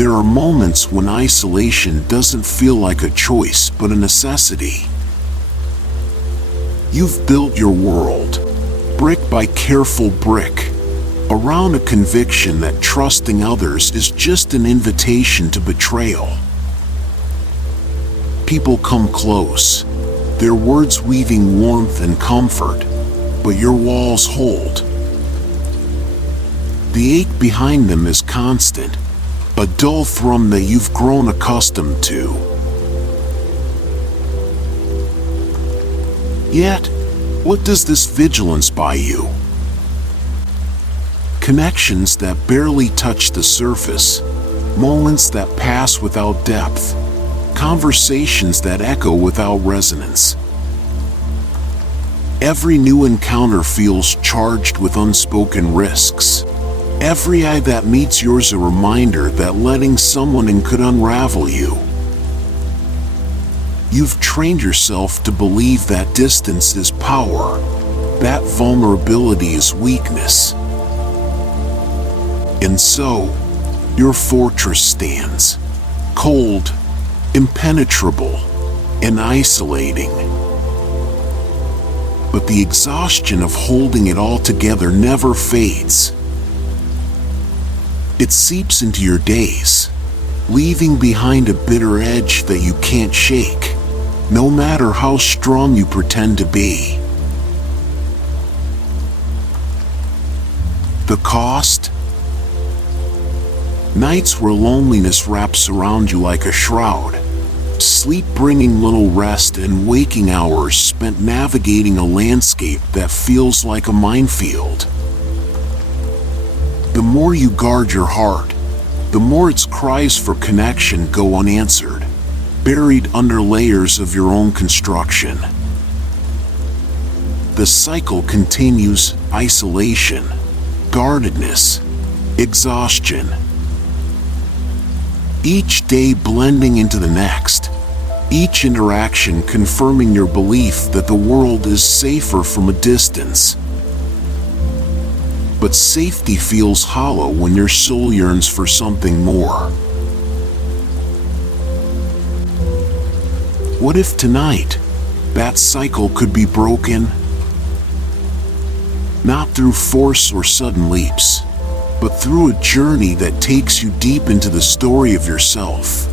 There are moments when isolation doesn't feel like a choice but a necessity. You've built your world, brick by careful brick, around a conviction that trusting others is just an invitation to betrayal. People come close, their words weaving warmth and comfort, but your walls hold. The ache behind them is constant, a dull thrum that you've grown accustomed to. Yet, what does this vigilance buy you? Connections that barely touch the surface, moments that pass without depth, conversations that echo without resonance. Every new encounter feels charged with unspoken risks. Every eye that meets yours a reminder that letting someone in could unravel you. You've trained yourself to believe that distance is power, that vulnerability is weakness. And so, your fortress stands, cold, impenetrable, and isolating. But the exhaustion of holding it all together never fades. It seeps into your days, leaving behind a bitter edge that you can't shake, no matter how strong you pretend to be. The cost? Nights where loneliness wraps around you like a shroud, sleep bringing little rest, and waking hours spent navigating a landscape that feels like a minefield. The more you guard your heart, the more its cries for connection go unanswered, buried under layers of your own construction. The cycle continues: isolation, guardedness, exhaustion. Each day blending into the next, each interaction confirming your belief that the world is safer from a distance. But safety feels hollow when your soul yearns for something more. What if tonight, that cycle could be broken? Not through force or sudden leaps, but through a journey that takes you deep into the story of yourself,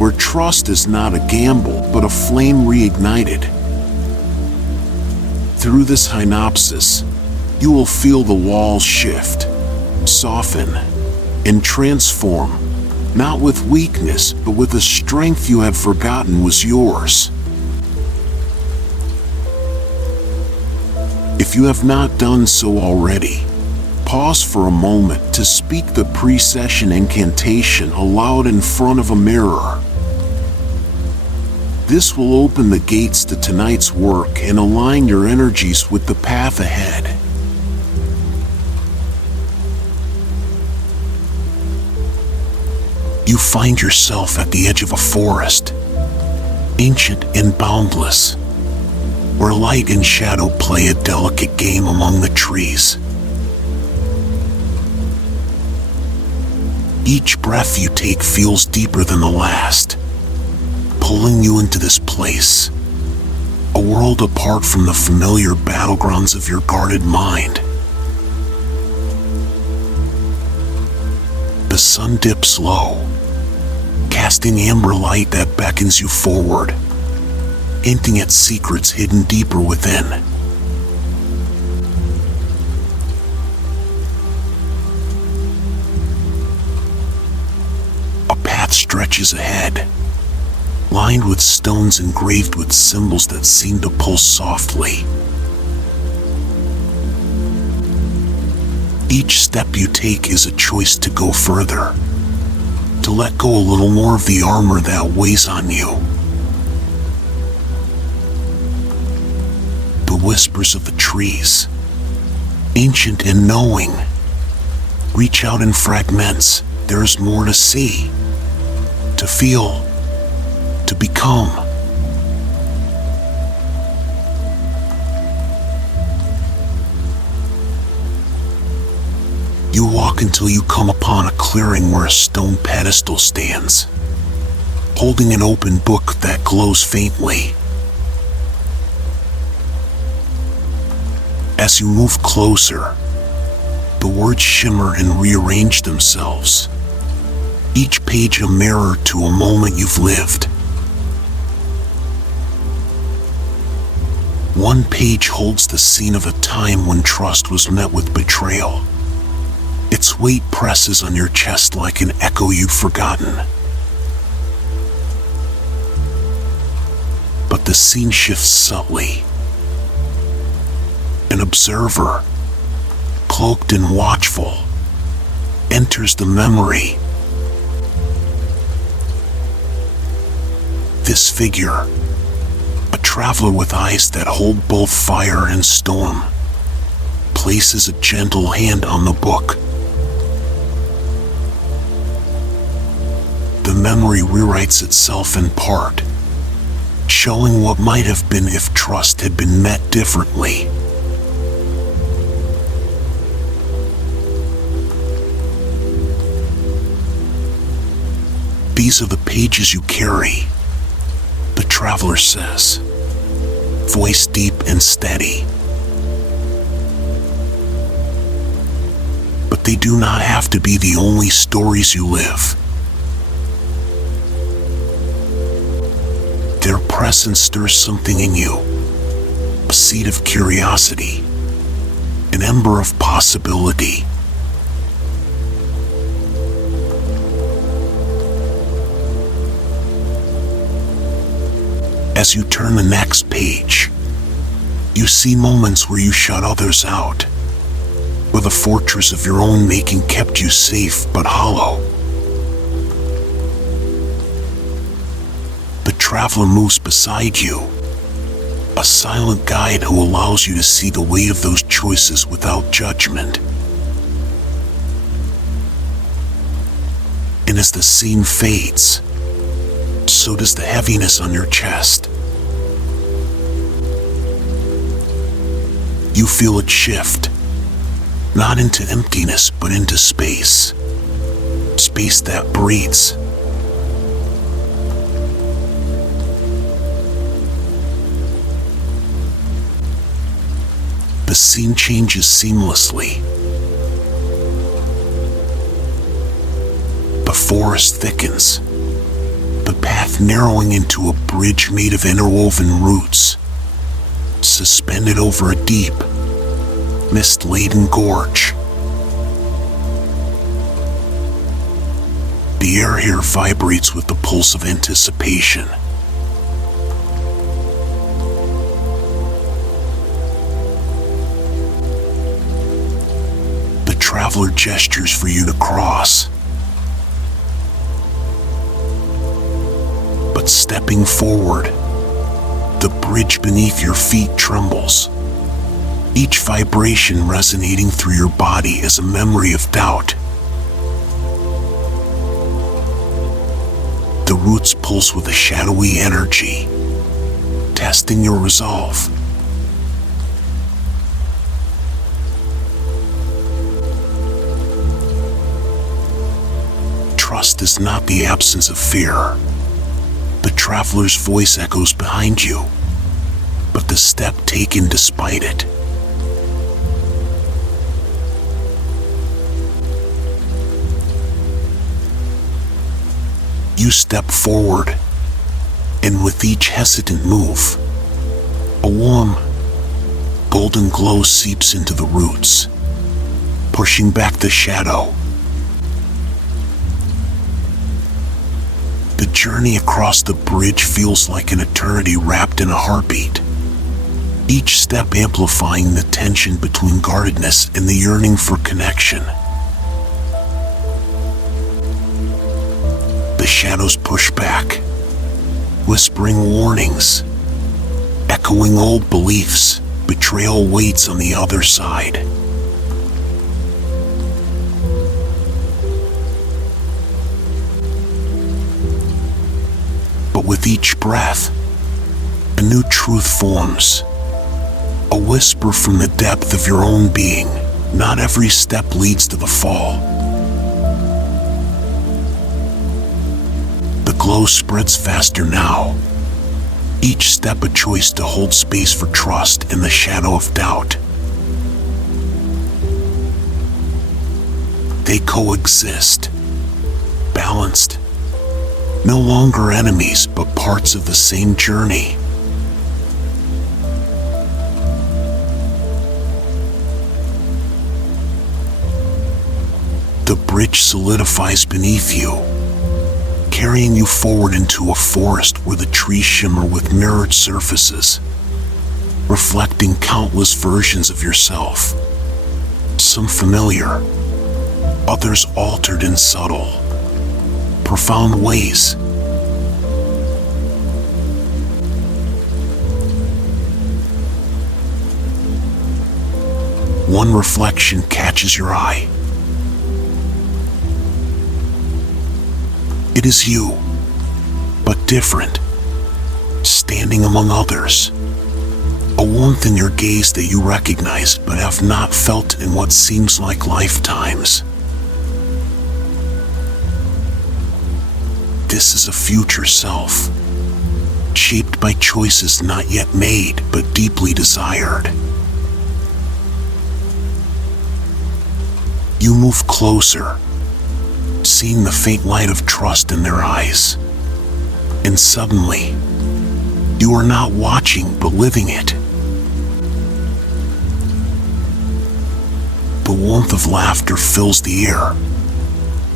where trust is not a gamble but a flame reignited. Through this hypnosis, you will feel the walls shift, soften, and transform, not with weakness but with a strength you had forgotten was yours. If you have not done so already, pause for a moment to speak the pre-session incantation aloud in front of a mirror. This will open the gates to tonight's work and align your energies with the path ahead. You find yourself at the edge of a forest, ancient and boundless, where light and shadow play a delicate game among the trees. Each breath you take feels deeper than the last, pulling you into this place, a world apart from the familiar battlegrounds of your guarded mind. The sun dips low, casting amber light that beckons you forward, hinting at secrets hidden deeper within. A path stretches ahead, lined with stones engraved with symbols that seem to pulse softly. Each step you take is a choice to go further, to let go a little more of the armor that weighs on you. The whispers of the trees, ancient and knowing, reach out in fragments. There is more to see, to feel, to become. You walk until you come upon a clearing where a stone pedestal stands, holding an open book that glows faintly. As you move closer, the words shimmer and rearrange themselves, each page a mirror to a moment you've lived. One page holds the scene of a time when trust was met with betrayal. Its weight presses on your chest like an echo you've forgotten. But the scene shifts subtly. An observer, cloaked and watchful, enters the memory. This figure, a traveler with eyes that hold both fire and storm, places a gentle hand on the book. The memory rewrites itself in part, showing what might have been if trust had been met differently. These are the pages you carry, the traveler says, voice deep and steady. But they do not have to be the only stories you live. Their presence stirs something in you, a seed of curiosity, an ember of possibility. As you turn the next page, you see moments where you shut others out, where the fortress of your own making kept you safe but hollow. The traveler moves beside you, a silent guide who allows you to see the weight of those choices without judgment. And as the scene fades, so does the heaviness on your chest. You feel it shift, not into emptiness, but into space. Space that breathes. The scene changes seamlessly. The forest thickens, the path narrowing into a bridge made of interwoven roots, suspended over a deep, mist-laden gorge. The air here vibrates with the pulse of anticipation. The traveler gestures for you to cross. But stepping forward, the bridge beneath your feet trembles, each vibration resonating through your body as a memory of doubt. The roots pulse with a shadowy energy, testing your resolve. Trust is not the absence of fear. The traveler's voice echoes behind you, but the step taken despite it. You step forward, and with each hesitant move, a warm, golden glow seeps into the roots, pushing back the shadow. The journey across the bridge feels like an eternity wrapped in a heartbeat, each step amplifying the tension between guardedness and the yearning for connection. The shadows push back, whispering warnings, echoing old beliefs. Betrayal waits on the other side. But with each breath, a new truth forms, a whisper from the depth of your own being. Not every step leads to the fall. The glow spreads faster now. Each step a choice to hold space for trust in the shadow of doubt. They coexist, balanced, no longer enemies but parts of the same journey. The bridge solidifies beneath you, carrying you forward into a forest where the trees shimmer with mirrored surfaces, reflecting countless versions of yourself. Some familiar, others altered in subtle, profound ways. One reflection catches your eye. It is you, but different, standing among others. A warmth in your gaze that you recognize but have not felt in what seems like lifetimes. This is a future self, shaped by choices not yet made but deeply desired. You move closer, seeing the faint light of trust in their eyes. And suddenly, you are not watching but living it. The warmth of laughter fills the air,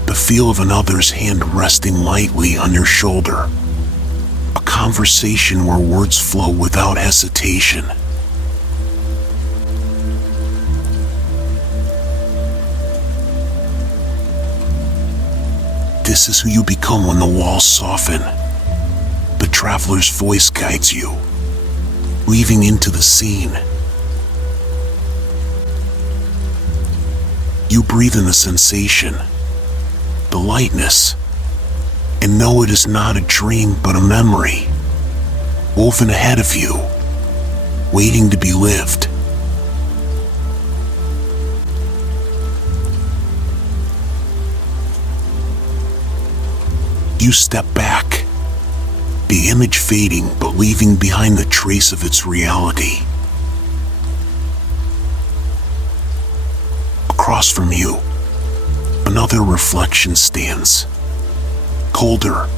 the feel of another's hand resting lightly on your shoulder. A conversation where words flow without hesitation. This is who you become when the walls soften. The traveler's voice guides you, weaving into the scene. You breathe in the sensation, the lightness, and know it is not a dream but a memory, woven ahead of you, waiting to be lived. You step back, the image fading but leaving behind the trace of its reality. Across from you, another reflection stands, colder,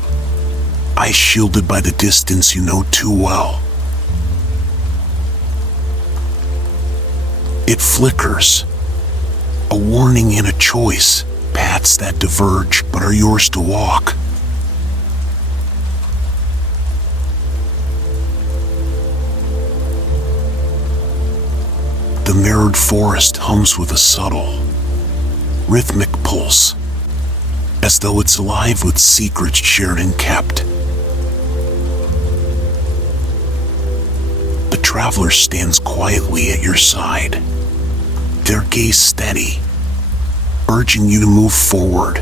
eyes shielded by the distance you know too well. It flickers, a warning and a choice, paths that diverge but are yours to walk. The mirrored forest hums with a subtle, rhythmic pulse, as though it's alive with secrets shared and kept. The traveler stands quietly at your side, their gaze steady, urging you to move forward.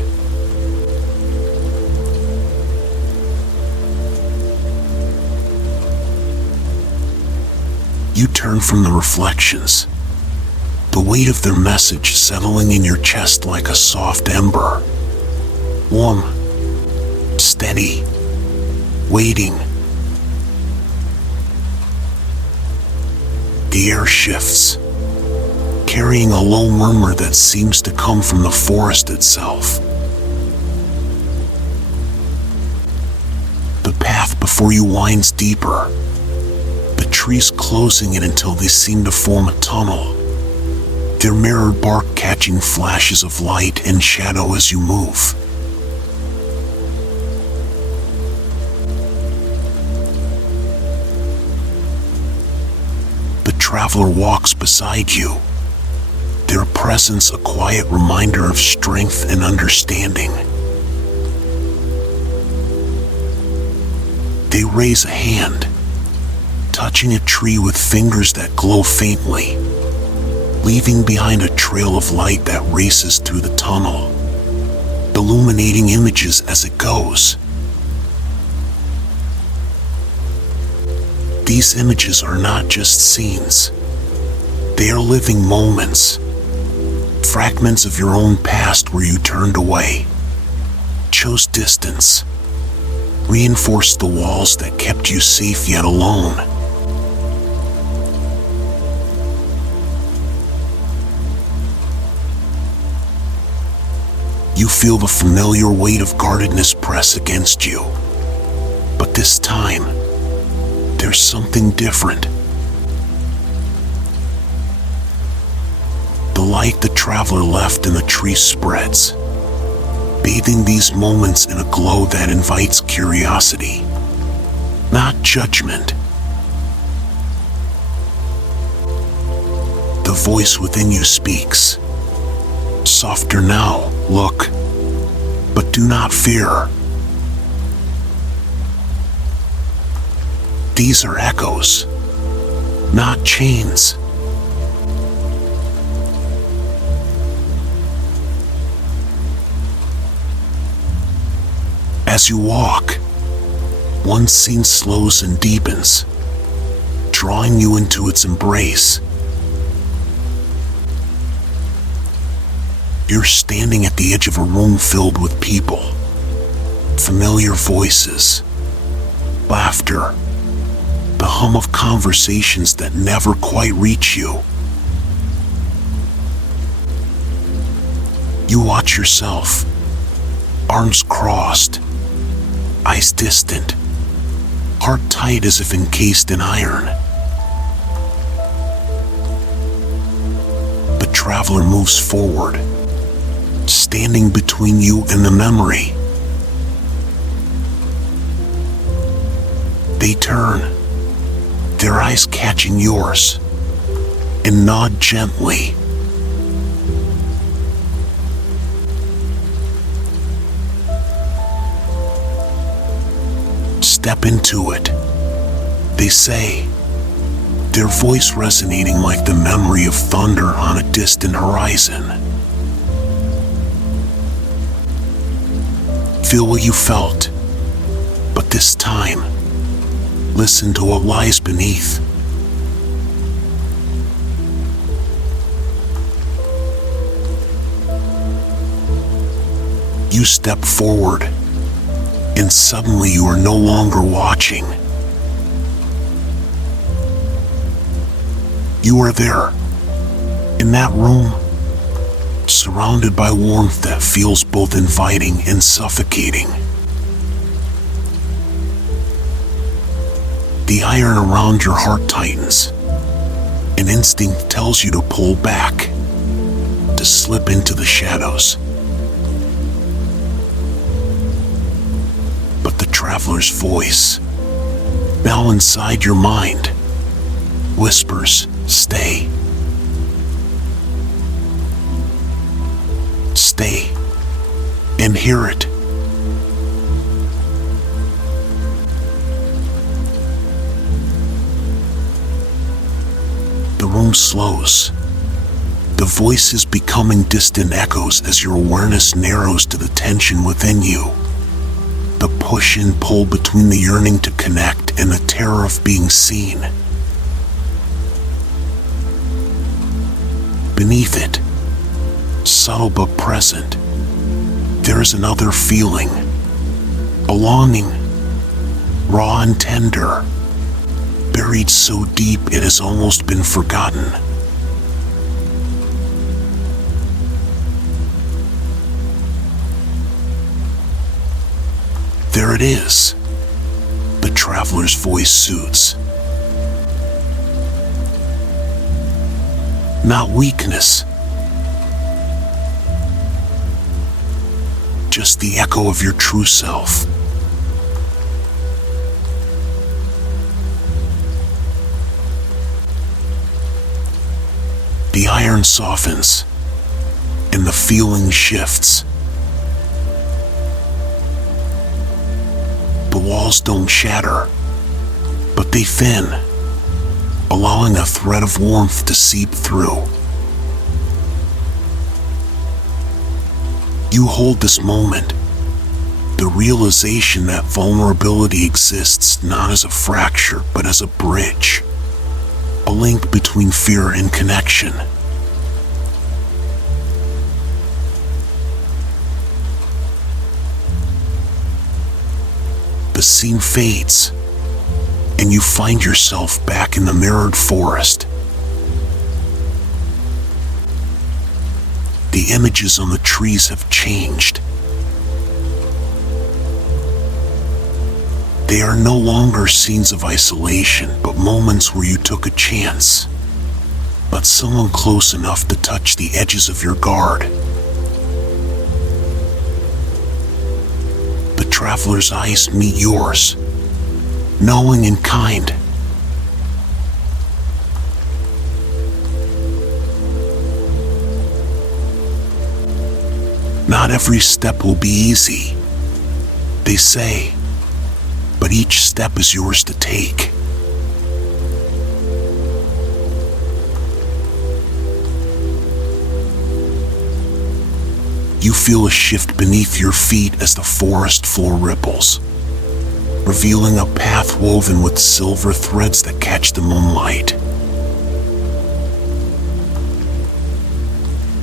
You turn from the reflections, the weight of their message settling in your chest like a soft ember. Warm, steady, waiting. The air shifts, carrying a low murmur that seems to come from the forest itself. The path before you winds deeper, the trees closing it until they seem to form a tunnel, their mirrored bark catching flashes of light and shadow as you move. The traveler walks beside you, their presence a quiet reminder of strength and understanding. They raise a hand, touching a tree with fingers that glow faintly, leaving behind a trail of light that races through the tunnel, illuminating images as it goes. These images are not just scenes, they are living moments, Fragments of your own past where you turned away, chose distance, reinforced the walls that kept you safe yet alone. You feel the familiar weight of guardedness press against you. But this time, there's something different. The light the traveler left in the tree spreads, bathing these moments in a glow that invites curiosity, not judgment. The voice within you speaks. Softer now, look, but do not fear. These are echoes, not chains. As you walk, one scene slows and deepens, drawing you into its embrace. You're standing at the edge of a room filled with people, familiar voices, laughter, the hum of conversations that never quite reach you. You watch yourself, arms crossed, eyes distant, heart tight as if encased in iron. The traveler moves forward, standing between you and the memory. They turn, their eyes catching yours, and nod gently. Step into it, they say, their voice resonating like the memory of thunder on a distant horizon. Feel what you felt, but this time, listen to what lies beneath. You step forward, and suddenly you are no longer watching. You are there, in that room, surrounded by warmth that feels both inviting and suffocating. The iron around your heart tightens. An instinct tells you to pull back, to slip into the shadows. But the traveler's voice, now inside your mind, whispers, "Stay. Stay, and hear it." The room slows. The voices becoming distant echoes as your awareness narrows to the tension within you. The push and pull between the yearning to connect and the terror of being seen. Beneath it, subtle but present, there is another feeling, a longing, raw and tender, buried so deep it has almost been forgotten. There it is, the traveler's voice soothes. Not weakness, just the echo of your true self. The iron softens, and the feeling shifts. The walls don't shatter, but they thin, allowing a thread of warmth to seep through. You hold this moment, the realization that vulnerability exists not as a fracture, but as a bridge, a link between fear and connection. the scene fades, and you find yourself back in the mirrored forest. The images on the trees have changed. They are no longer scenes of isolation, but moments where you took a chance. But someone close enough to touch the edges of your guard. The traveler's eyes meet yours, knowing and kind. Not every step will be easy, they say, but each step is yours to take. You feel a shift beneath your feet as the forest floor ripples, revealing a path woven with silver threads that catch the moonlight.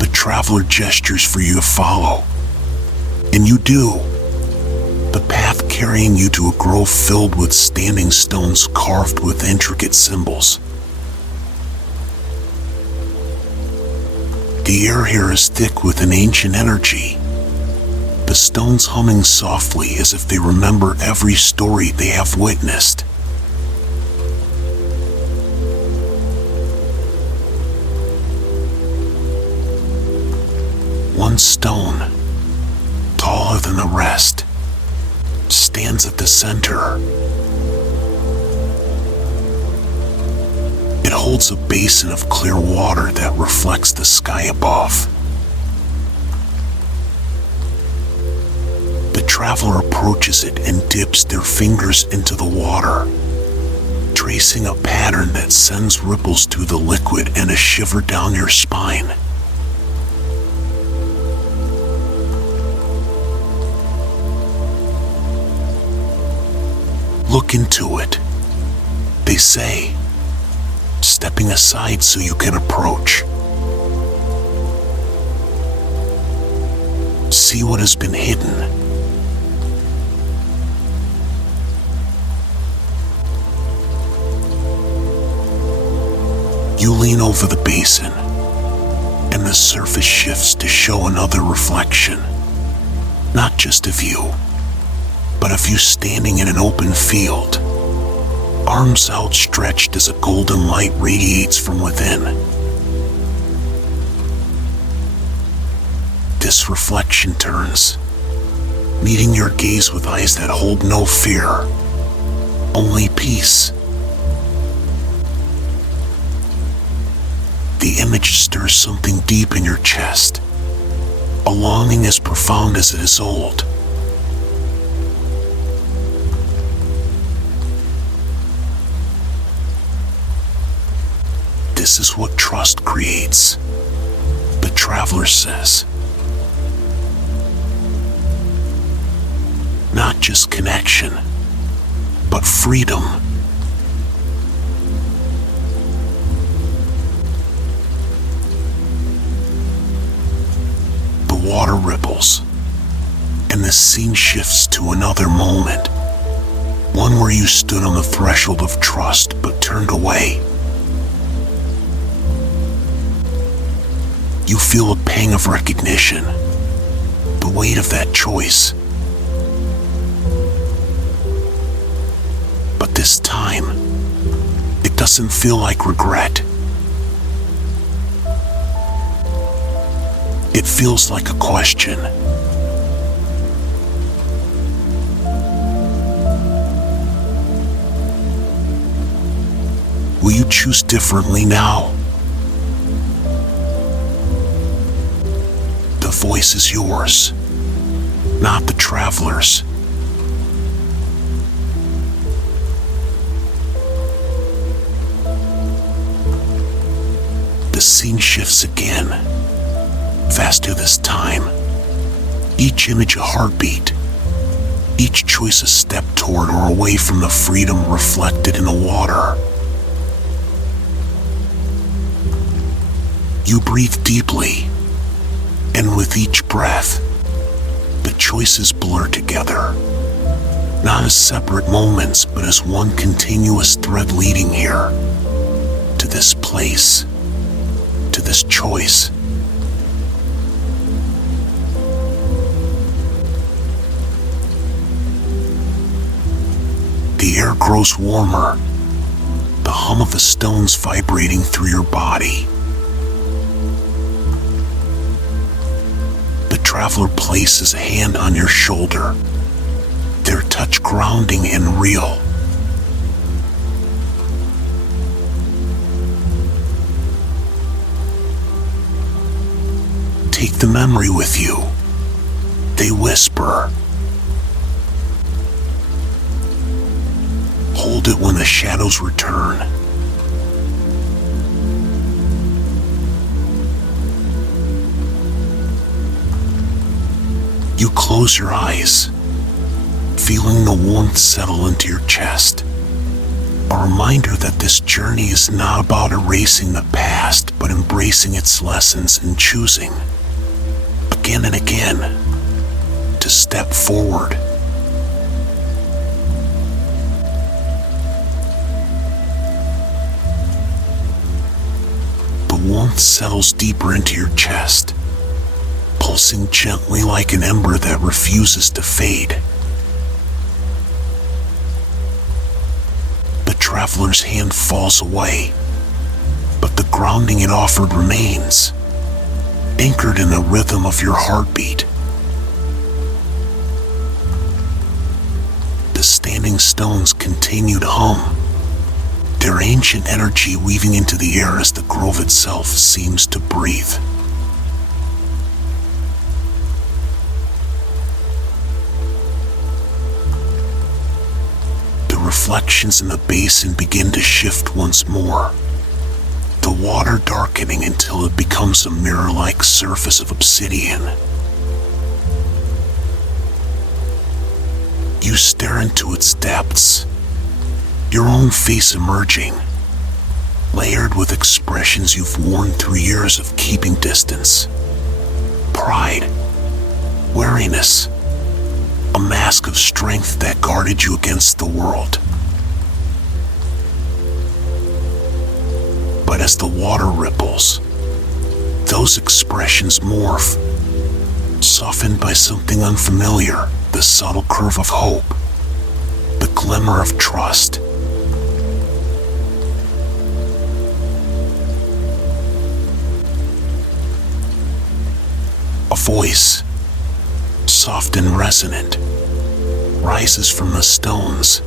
The traveler gestures for you to follow, and you do. The path carrying you to a grove filled with standing stones carved with intricate symbols. The air here is thick with an ancient energy, the stones humming softly as if they remember every story they have witnessed. One stone, taller than the rest, stands at the center. It holds a basin of clear water that reflects the sky above. The traveler approaches it and dips their fingers into the water, tracing a pattern that sends ripples through the liquid and a shiver down your spine. Look into it, they say, stepping aside so you can approach. See what has been hidden. You lean over the basin, and the surface shifts to show another reflection, not just of you, but of you standing in an open field, arms outstretched as a golden light radiates from within. This reflection turns, meeting your gaze with eyes that hold no fear, only peace. The image stirs something deep in your chest, a longing as profound as it is old. This is what trust creates, the traveler says. Not just connection, but freedom. The water ripples, and the scene shifts to another moment, one where you stood on the threshold of trust but turned away. You feel a pang of recognition, the weight of that choice. But this time, it doesn't feel like regret. It feels like a question. Will you choose differently now? The voice is yours, not the traveler's. The scene shifts again, faster this time. Each image a heartbeat, each choice a step toward or away from the freedom reflected in the water. You breathe deeply, and with each breath, the choices blur together. not as separate moments, but as one continuous thread leading here, to this place, to this choice. The air grows warmer, the hum of the stones vibrating through your body. The traveler places a hand on your shoulder, their touch grounding and real. Take the memory with you, they whisper. Hold it when the shadows return. You close your eyes, feeling the warmth settle into your chest. A reminder that this journey is not about erasing the past, but embracing its lessons and choosing, again and again, to step forward. The warmth settles deeper into your chest, pulsing gently like an ember that refuses to fade. The traveler's hand falls away, but the grounding it offered remains, anchored in the rhythm of your heartbeat. The standing stones continue to hum, their ancient energy weaving into the air as the grove itself seems to breathe. The reflections in the basin begin to shift once more, the water darkening until it becomes a mirror-like surface of obsidian. You stare into its depths, your own face emerging, layered with expressions you've worn through years of keeping distance. Pride, wariness, a mask of strength that guarded you against the world. But as the water ripples, those expressions morph, softened by something unfamiliar, the subtle curve of hope, the glimmer of trust. A voice, soft and resonant, rises from the stones.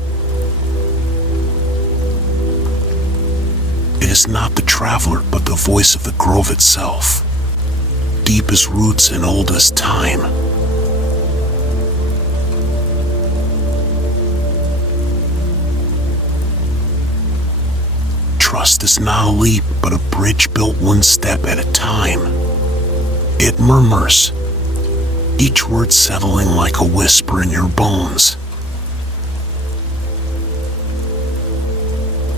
It is not the traveler, but the voice of the grove itself, deep as roots and old as time. Trust is not a leap, but a bridge built one step at a time. It murmurs, each word settling like a whisper in your bones.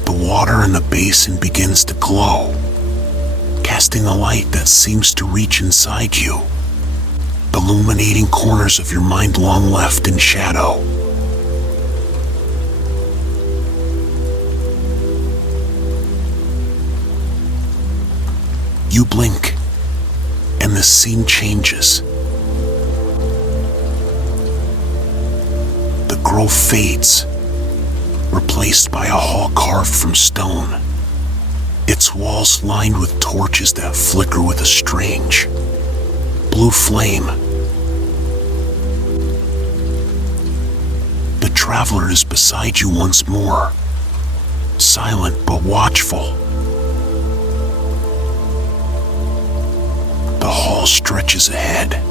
The water in the basin begins to glow, casting a light that seems to reach inside you, illuminating corners of your mind long left in shadow. You blink, and the scene changes. The grove fades, replaced by a hall carved from stone, its walls lined with torches that flicker with a strange blue flame. The traveler is beside you once more, silent but watchful. The hall stretches ahead,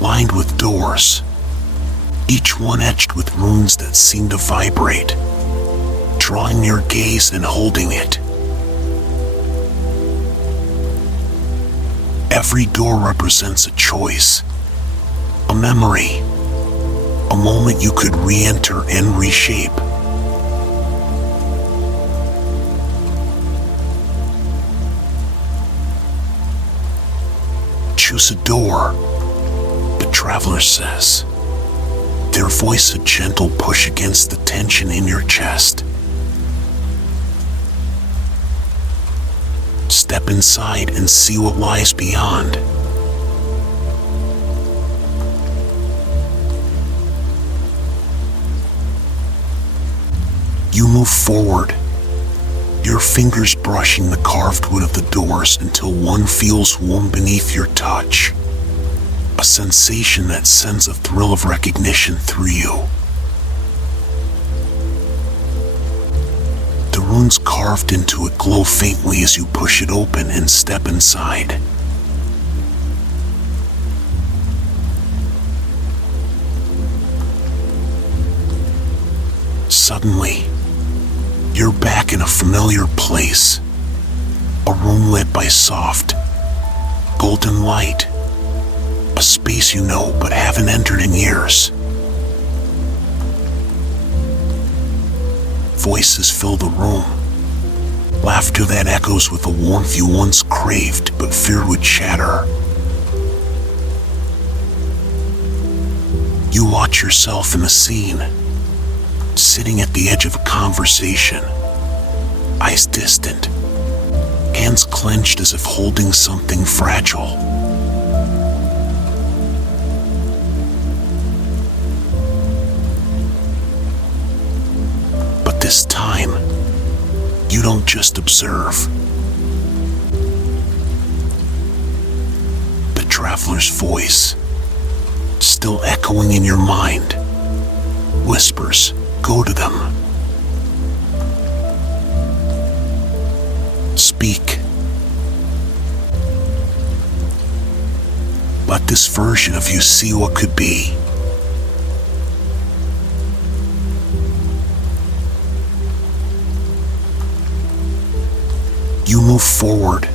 lined with doors, each one etched with runes that seem to vibrate, drawing your gaze and holding it. Every door represents a choice, a memory, a moment you could re-enter and reshape. Choose a door, the traveler says. their voice a gentle push against the tension in your chest. Step inside and see what lies beyond. You move forward, your fingers brushing the carved wood of the doors until one feels warm beneath your touch. A sensation that sends a thrill of recognition through you. The runes carved into it glow faintly as you push it open and step inside. Suddenly, you're back in a familiar place. A room lit by soft, golden light. A space you know but haven't entered in years. Voices fill the room. Laughter that echoes with the warmth you once craved but feared would shatter. You watch yourself in the scene, sitting at the edge of a conversation, eyes distant, hands clenched as if holding something fragile. But this time, you don't just observe. The traveler's voice, still echoing in your mind, whispers, "Go to them. Speak. Let this version of you see what could be." You move forward,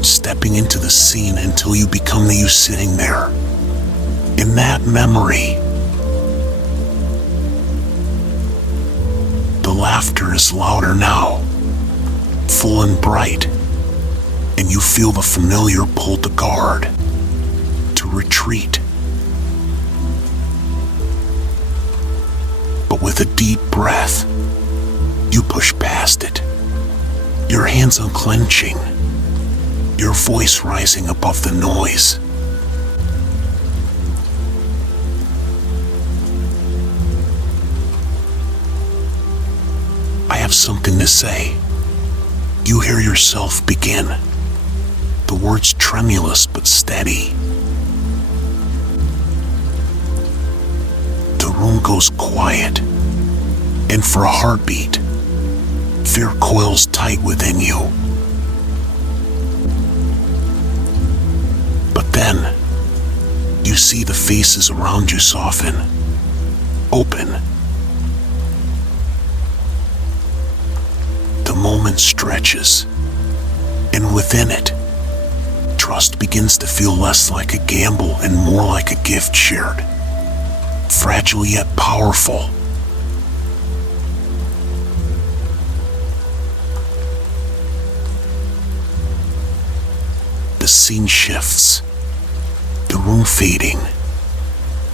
stepping into the scene until you become the you sitting there, in that memory. The laughter is louder now, full and bright, and you feel the familiar pull to guard, to retreat. But with a deep breath, you push past it, your hands unclenching, your voice rising above the noise. "I have something to say." You hear yourself begin, the words tremulous but steady. The room goes quiet, and for a heartbeat, fear coils tight within you. But then, you see the faces around you soften, open. The moment stretches, and within it, trust begins to feel less like a gamble and more like a gift shared, fragile yet powerful. The scene shifts, the room fading,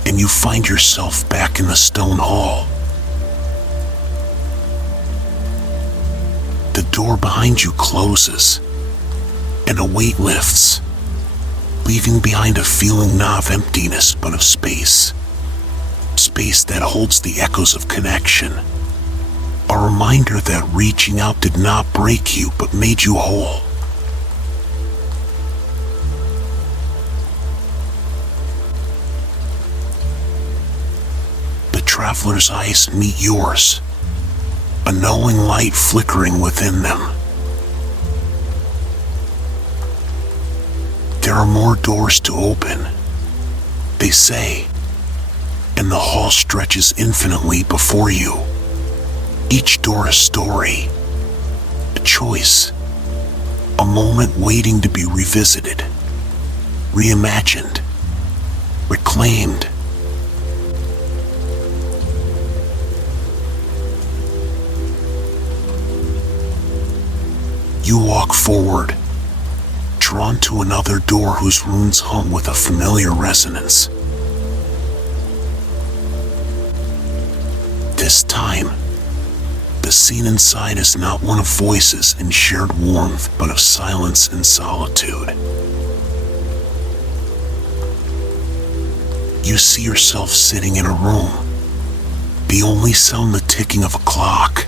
and you find yourself back in the stone hall. The door behind you closes, and a weight lifts, leaving behind a feeling not of emptiness but of space. Space that holds the echoes of connection. A reminder that reaching out did not break you but made you whole. The traveler's eyes meet yours, a knowing light flickering within them. There are more doors to open, they say, and the hall stretches infinitely before you. Each door a story, a choice, a moment waiting to be revisited, reimagined, reclaimed. You walk forward, drawn to another door whose runes hum with a familiar resonance. this time, the scene inside is not one of voices and shared warmth, but of silence and solitude. You see yourself sitting in a room, the only sound the ticking of a clock,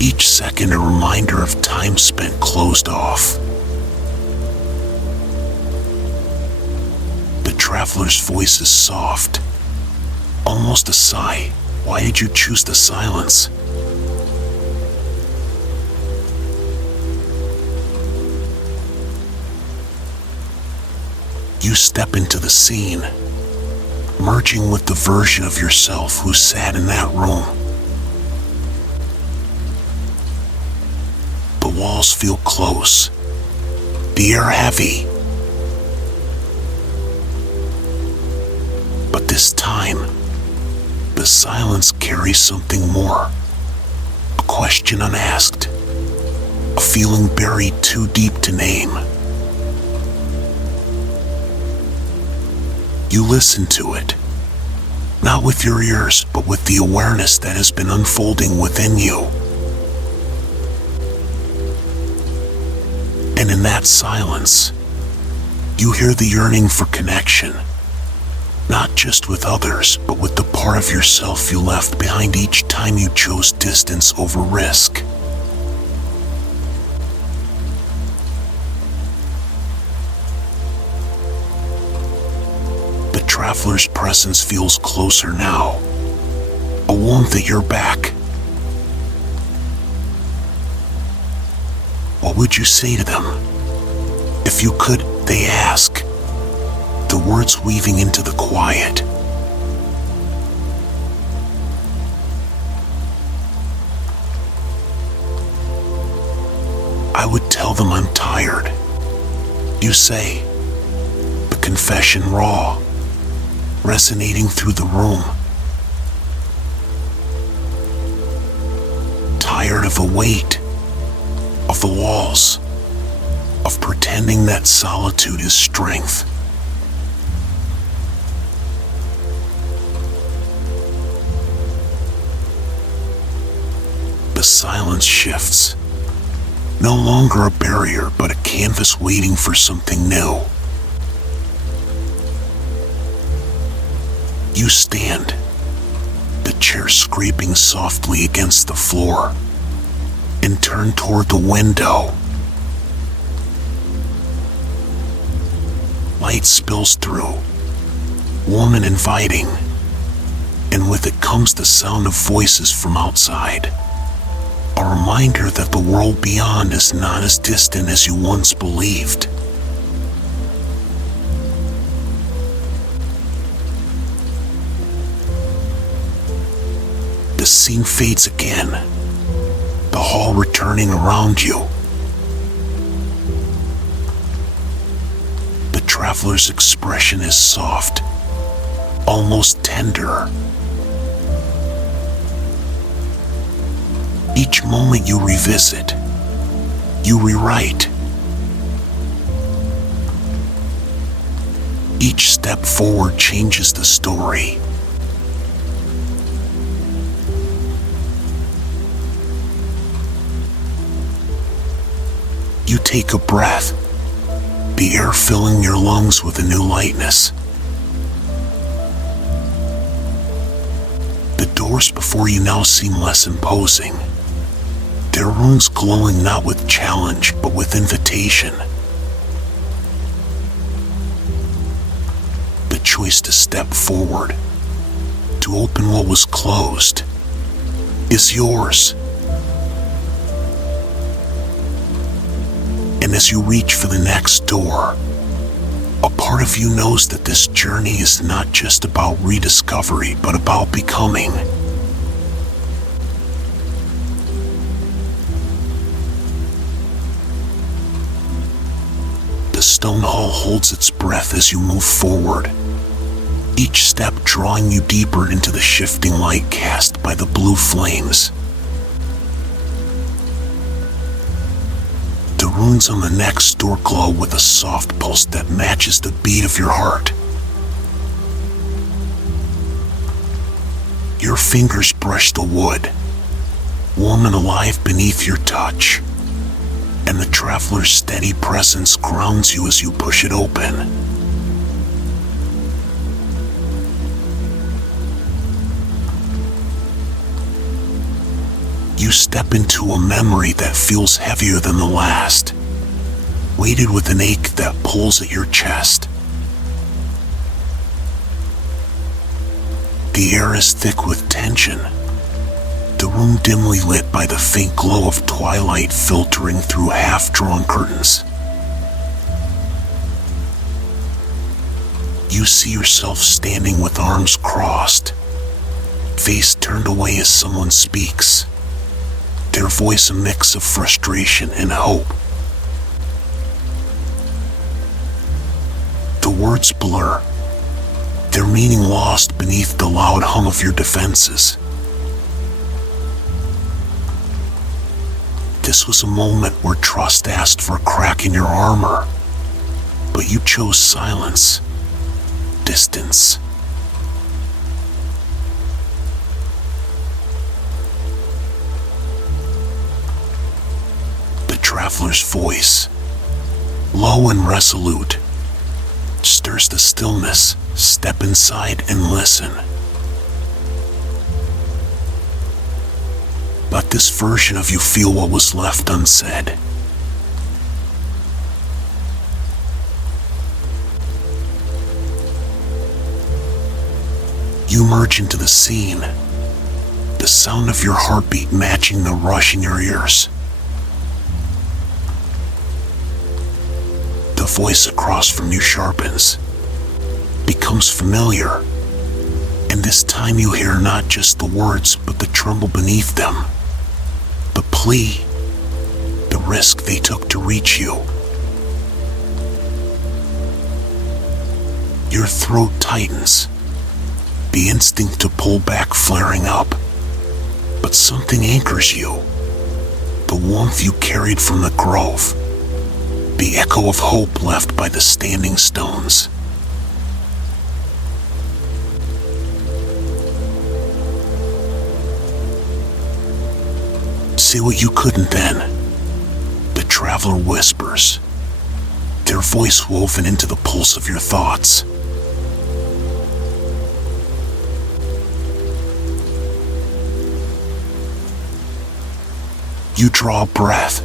each second a reminder of time spent closed off. The traveler's voice is soft, almost a sigh. Why did you choose the silence? You step into the scene, merging with the version of yourself who sat in that room. The walls feel close, the air heavy. But this time, the silence carries something more. A question unasked, a feeling buried too deep to name. You listen to it, not with your ears, but with the awareness that has been unfolding within you. And in that silence, you hear the yearning for connection, not just with others, but with the part of yourself you left behind each time you chose distance over risk. The traveler's presence feels closer now, a warmth at your back. What would you say to them? If you could, they ask, the words weaving into the quiet. I would tell them I'm tired. You say, the confession raw, resonating through the room. Tired of the weight, of the walls, of pretending that solitude is strength. The silence shifts, no longer a barrier, but a canvas waiting for something new. You stand, the chair scraping softly against the floor, and turn toward the window. Light spills through, warm and inviting, and with it comes the sound of voices from outside. A reminder that the world beyond is not as distant as you once believed. The scene fades again, the hall returning around you. The traveler's expression is soft, almost tender. Each moment you revisit, you rewrite. Each step forward changes the story. You take a breath, the air filling your lungs with a new lightness. The doors before you now seem less imposing, their rooms glowing not with challenge, but with invitation. The choice to step forward, to open what was closed, is yours. And as you reach for the next door, a part of you knows that this journey is not just about rediscovery, but about becoming. The stone hall holds its breath as you move forward, each step drawing you deeper into the shifting light cast by the blue flames. The runes on the next door glow with a soft pulse that matches the beat of your heart. Your fingers brush the wood, warm and alive beneath your touch, and the traveler's steady presence grounds you as you push it open. You step into a memory that feels heavier than the last, weighted with an ache that pulls at your chest. The air is thick with tension, the room dimly lit by the faint glow of twilight filtering through half-drawn curtains. You see yourself standing with arms crossed, face turned away as someone speaks, their voice a mix of frustration and hope. The words blur, their meaning lost beneath the loud hum of your defenses. This was a moment where trust asked for a crack in your armor, but you chose silence, distance. The traveler's voice, low and resolute, stirs the stillness. Step inside and listen. Let this version of you feel what was left unsaid. You merge into the scene, the sound of your heartbeat matching the rush in your ears. The voice across from you sharpens, becomes familiar, and this time you hear not just the words but the tremble beneath them, the plea, the risk they took to reach you. Your throat tightens, the instinct to pull back flaring up, but something anchors you, the warmth you carried from the grove, the echo of hope left by the standing stones. Say what you couldn't then, the traveler whispers, their voice woven into the pulse of your thoughts. You draw a breath,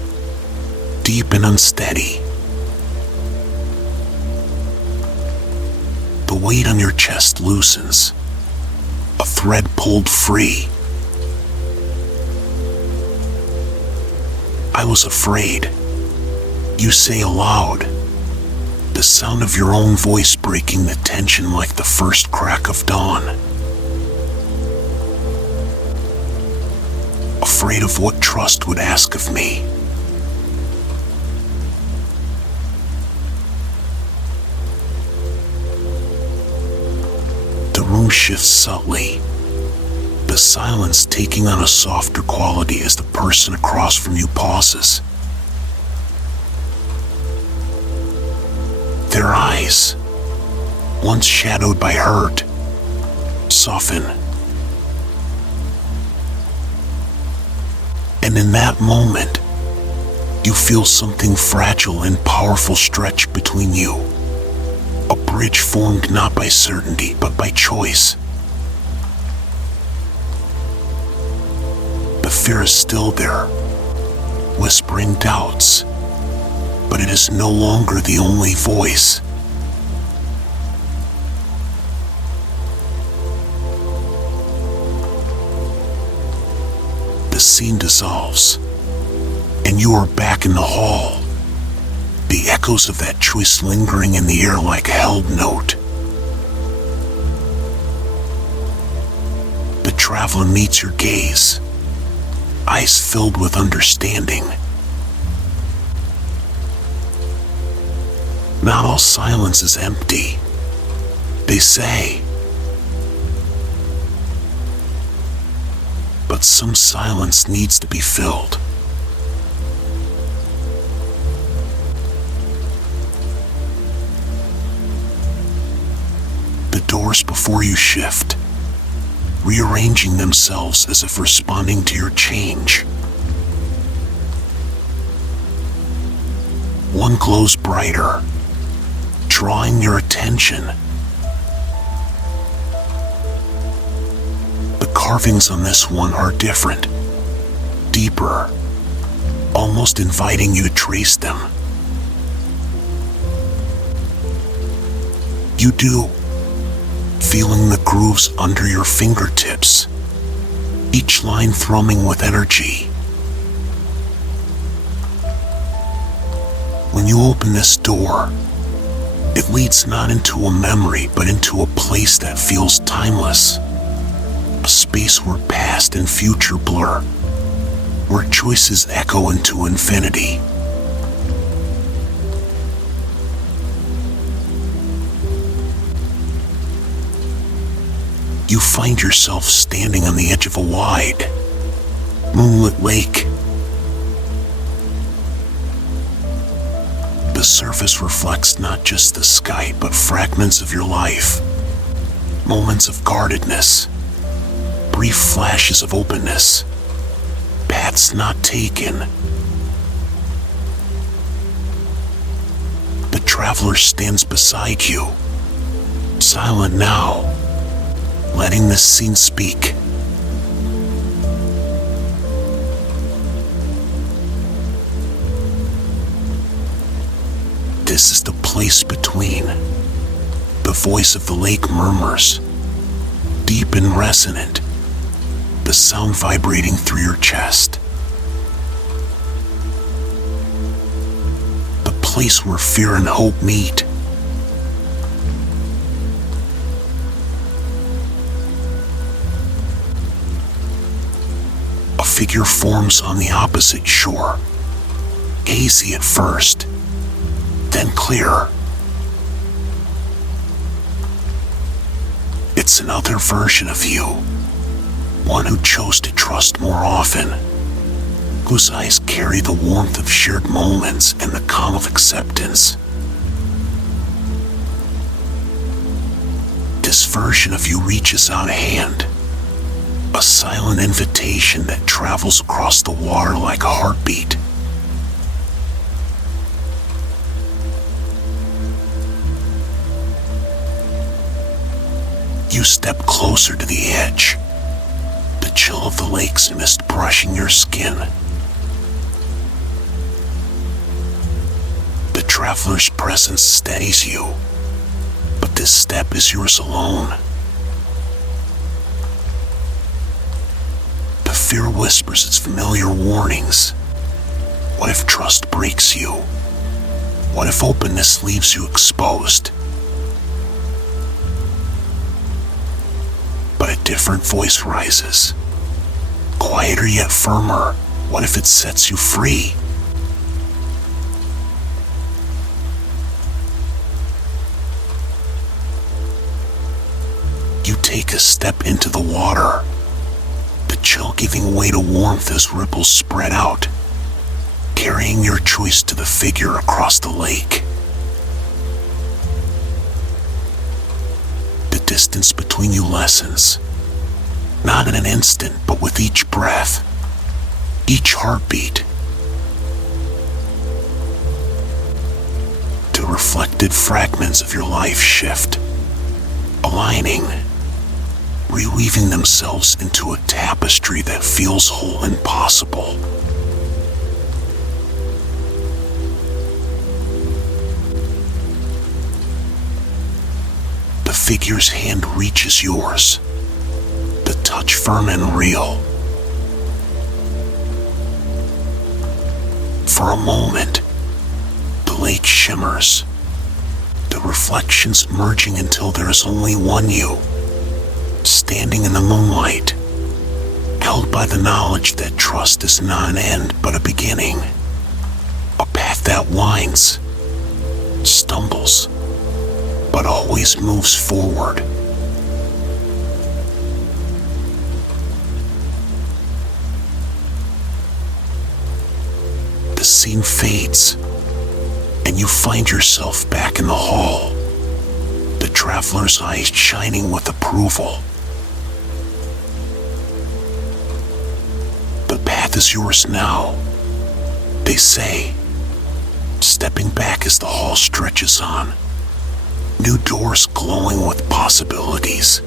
deep and unsteady. The weight on your chest loosens, a thread pulled free. I was afraid, you say aloud, the sound of your own voice breaking the tension like the first crack of dawn. Afraid of what trust would ask of me. The room shifts subtly, the silence taking on a softer quality as the person across from you pauses. Their eyes, once shadowed by hurt, soften. And in that moment, you feel something fragile and powerful stretch between you. A bridge formed not by certainty, but by choice. The fear is still there, whispering doubts, but it is no longer the only voice. The scene dissolves, and you are back in the hall, the echoes of that choice lingering in the air like a held note. The traveler meets your gaze, eyes filled with understanding. Not all silence is empty, they say. But some silence needs to be filled. The doors before you shift, rearranging themselves as if responding to your change. One glows brighter, drawing your attention. The carvings on this one are different, deeper, almost inviting you to trace them. You do, feeling the grooves under your fingertips, each line thrumming with energy. When you open this door, it leads not into a memory, but into a place that feels timeless. A space where past and future blur, where choices echo into infinity. You find yourself standing on the edge of a wide, moonlit lake. The surface reflects not just the sky, but fragments of your life. Moments of guardedness, brief flashes of openness, paths not taken. The traveler stands beside you, silent now, letting this scene speak. This is the place between. The voice of the lake murmurs, deep and resonant, the sound vibrating through your chest. The place where fear and hope meet. A figure forms on the opposite shore, hazy at first, then clearer. It's another version of you, one who chose to trust more often, whose eyes carry the warmth of shared moments and the calm of acceptance. This version of you reaches out a hand, a silent invitation that travels across the water like a heartbeat. You step closer to the edge, the chill of the lake's mist brushing your skin. The traveler's presence steadies you, but this step is yours alone. The fear whispers its familiar warnings. What if trust breaks you? What if openness leaves you exposed? But a different voice rises, quieter yet firmer. What if it sets you free? You take a step into the water, the chill giving way to warmth as ripples spread out, carrying your choice to the figure across the lake. The distance between you lessens, not in an instant, but with each breath, each heartbeat. The reflected fragments of your life shift, aligning, reweaving themselves into a tapestry that feels whole and possible. The figure's hand reaches yours, the touch firm and real. For a moment, the lake shimmers, the reflections merging until there is only one you, standing in the moonlight, held by the knowledge that trust is not an end but a beginning, a path that winds, stumbles, but always moves forward. The scene fades, and you find yourself back in the hall, the traveler's eyes shining with approval. path is yours now. They say, stepping back as the hall stretches on, new doors glowing with possibilities.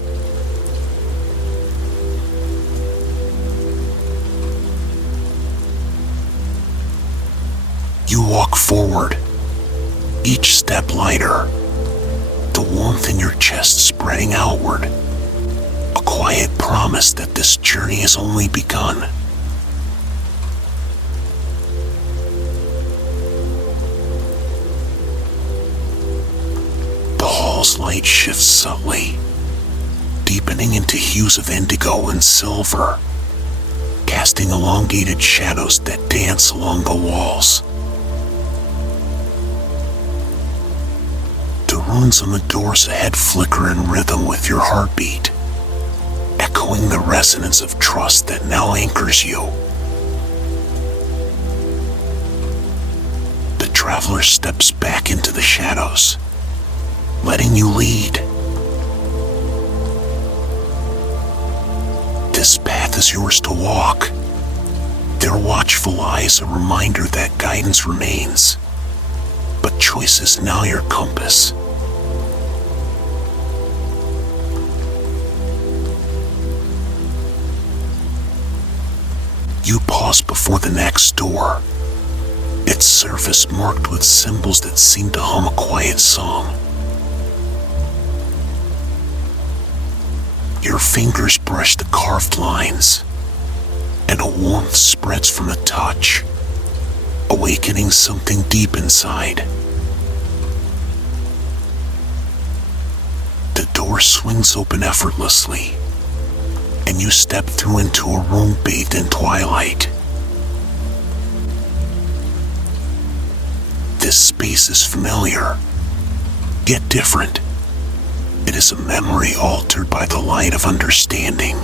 You walk forward, each step lighter, the warmth in your chest spreading outward, a quiet promise that this journey has only begun. The hall's light shifts subtly, deepening into hues of indigo and silver, casting elongated shadows that dance along the walls. The runes on the doors ahead flicker in rhythm with your heartbeat, echoing the resonance of trust that now anchors you. The traveler steps back into the shadows, letting you lead. This path is yours to walk, their watchful eyes a reminder that guidance remains, but choice is now your compass. You pause before the next door, its surface marked with symbols that seem to hum a quiet song. Your fingers brush the carved lines, and a warmth spreads from the touch, awakening something deep inside. The door swings open effortlessly, and you step through into a room bathed in twilight. This space is familiar, yet different. It is a memory altered by the light of understanding.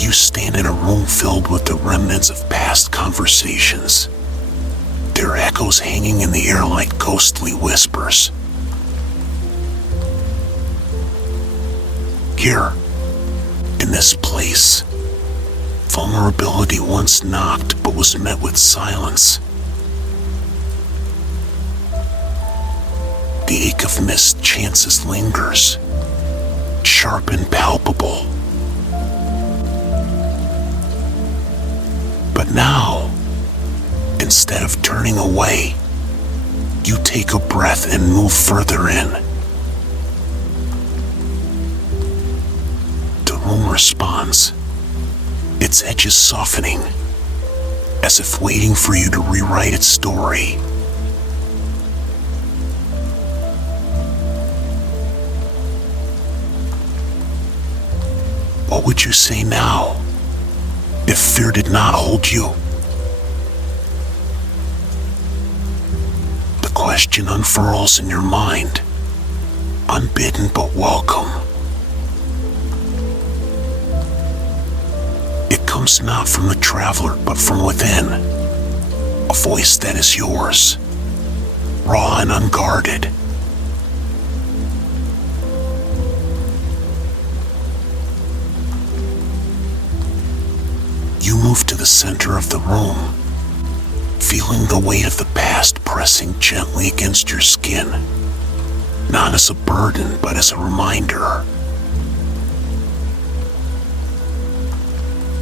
You stand in a room filled with the remnants of past conversations, their echoes hanging in the air like ghostly whispers. Here, in this place, vulnerability once knocked but was met with silence. The ache of missed chances lingers, sharp and palpable. But now, instead of turning away, you take a breath and move further in. The room responds, its edges softening, as if waiting for you to rewrite its story. What would you say now, if fear did not hold you? The question unfurls in your mind, unbidden but welcome. It comes not from the traveler, but from within, a voice that is yours, raw and unguarded. You move to the center of the room, feeling the weight of the past pressing gently against your skin, not as a burden, but as a reminder.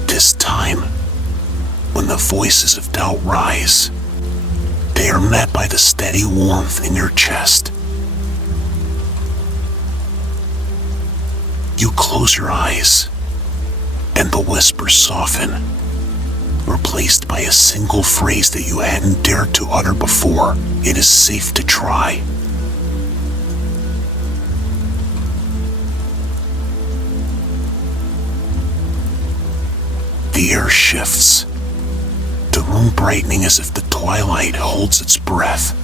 This time, when the voices of doubt rise, they are met by the steady warmth in your chest. You close your eyes, and the whispers soften, replaced by a single phrase that you hadn't dared to utter before. It is safe to try. The air shifts, the room brightening as if the twilight holds its breath.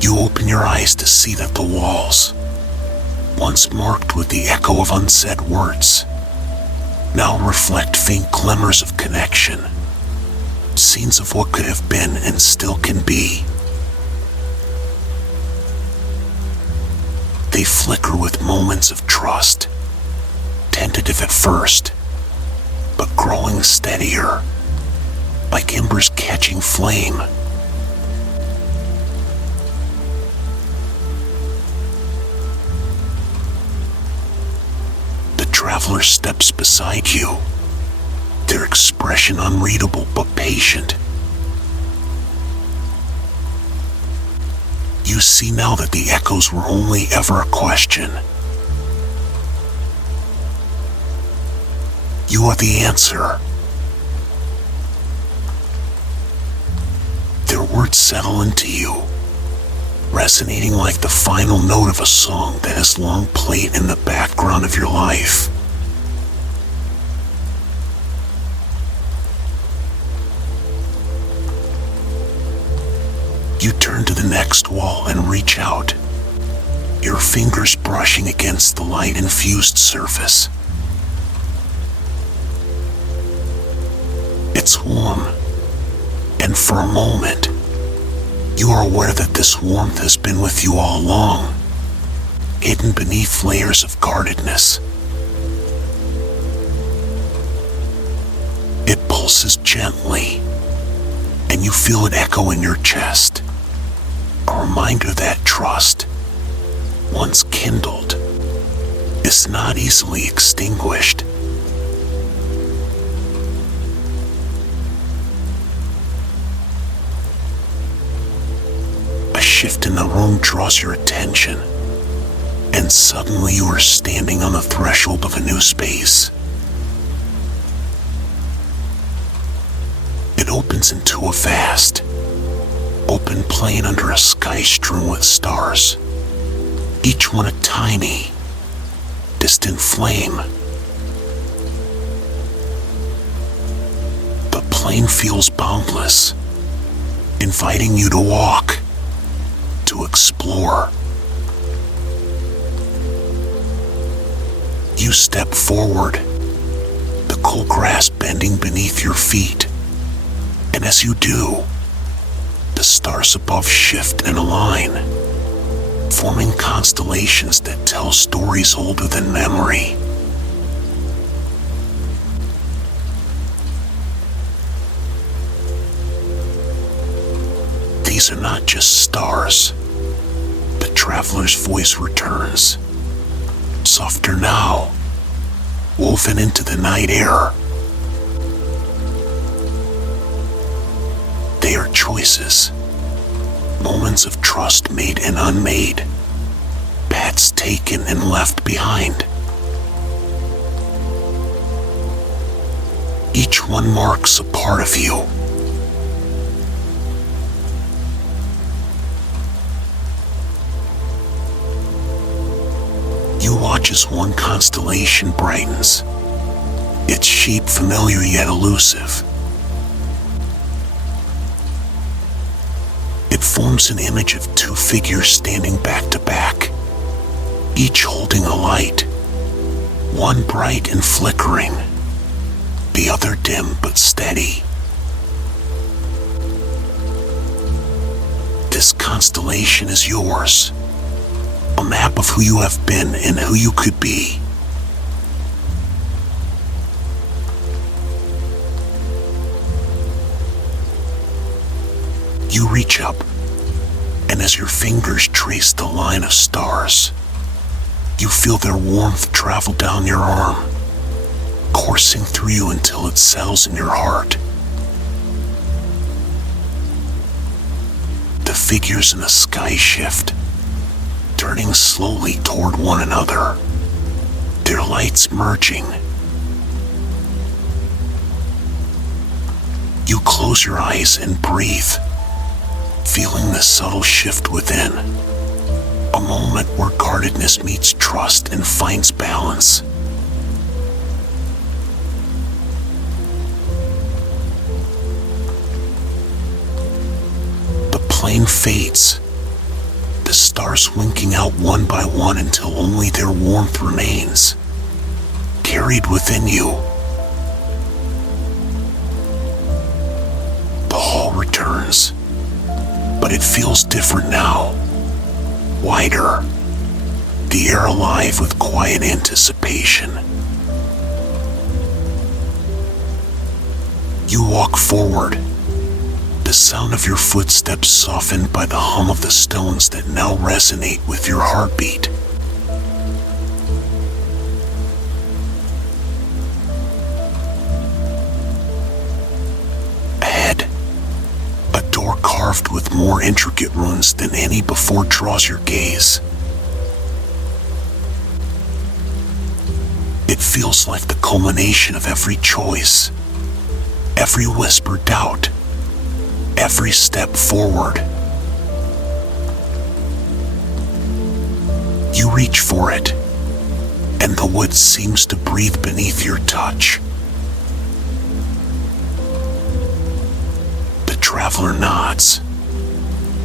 You open your eyes to see that the walls, once marked with the echo of unsaid words, now reflect faint glimmers of connection, scenes of what could have been and still can be. They flicker with moments of trust, tentative at first, but growing steadier, like embers catching flame. The traveler steps beside you, their expression unreadable but patient. You see now that the echoes were only ever a question. You are the answer. Their words settle into you, resonating like the final note of a song that has long played in the background of your life. You turn to the next wall and reach out, your fingers brushing against the light-infused surface. It's warm, and for a moment, you are aware that this warmth has been with you all along, hidden beneath layers of guardedness. It pulses gently, and you feel it echo in your chest. A reminder that trust, once kindled, is not easily extinguished. A shift in the room draws your attention, and suddenly you are standing on the threshold of a new space. It opens into a vast, open plain under a sky strewn with stars, each one a tiny, distant flame. The plain feels boundless, inviting you to walk, to explore. You step forward, the cool grass bending beneath your feet, and as you do, the stars above shift and align, forming constellations that tell stories older than memory. These are not just stars. The traveler's voice returns, softer now, woven into the night air. They are choices, moments of trust made and unmade, paths taken and left behind. Each one marks a part of you. You watch as one constellation brightens, its shape familiar yet elusive. It forms an image of two figures standing back to back, each holding a light, one bright and flickering, the other dim but steady. This constellation is yours, a map of who you have been and who you could be. You reach up, and as your fingers trace the line of stars, you feel their warmth travel down your arm, coursing through you until it settles in your heart. The figures in the sky shift, turning slowly toward one another, their lights merging. You close your eyes and breathe, feeling the subtle shift within. A moment where guardedness meets trust and finds balance. The plane fades, the stars winking out one by one until only their warmth remains, carried within you. The hall returns, but it feels different now, wider, the air alive with quiet anticipation. You walk forward, the sound of your footsteps softened by the hum of the stones that now resonate with your heartbeat. Ahead, a door carved with more intricate runes than any before draws your gaze. It feels like the culmination of every choice, every whispered doubt, every step forward. You reach for it, and the wood seems to breathe beneath your touch. The traveler nods,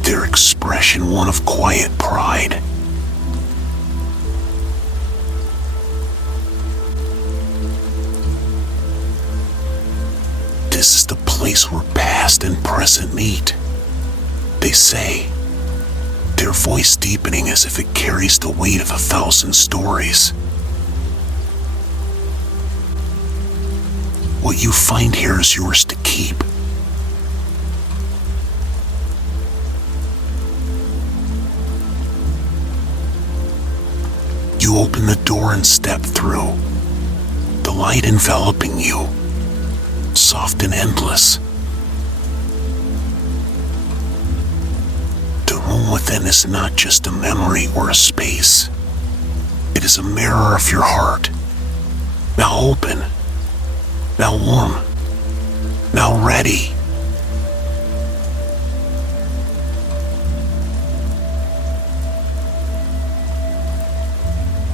their expression one of quiet pride. This is the place where past and present meet, they say, their voice deepening as if it carries the weight of 1,000 stories. What you find here is yours to keep. You open the door and step through, the light enveloping you, soft and endless. The room within is not just a memory or a space. It is a mirror of your heart, now open, now warm, now ready.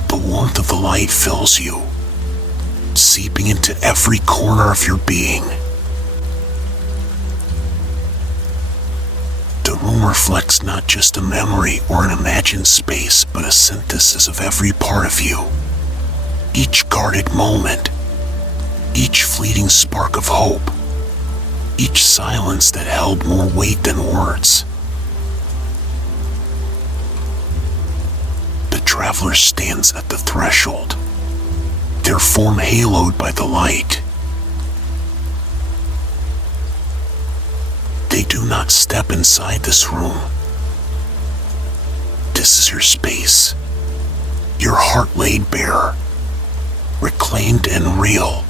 The warmth of the light fills you, seeping into every corner of your being. The room reflects not just a memory or an imagined space, but a synthesis of every part of you. Each guarded moment, each fleeting spark of hope, each silence that held more weight than words. The traveler stands at the threshold, their form haloed by the light. They do not step inside this room. This is your space, your heart laid bare, reclaimed and real.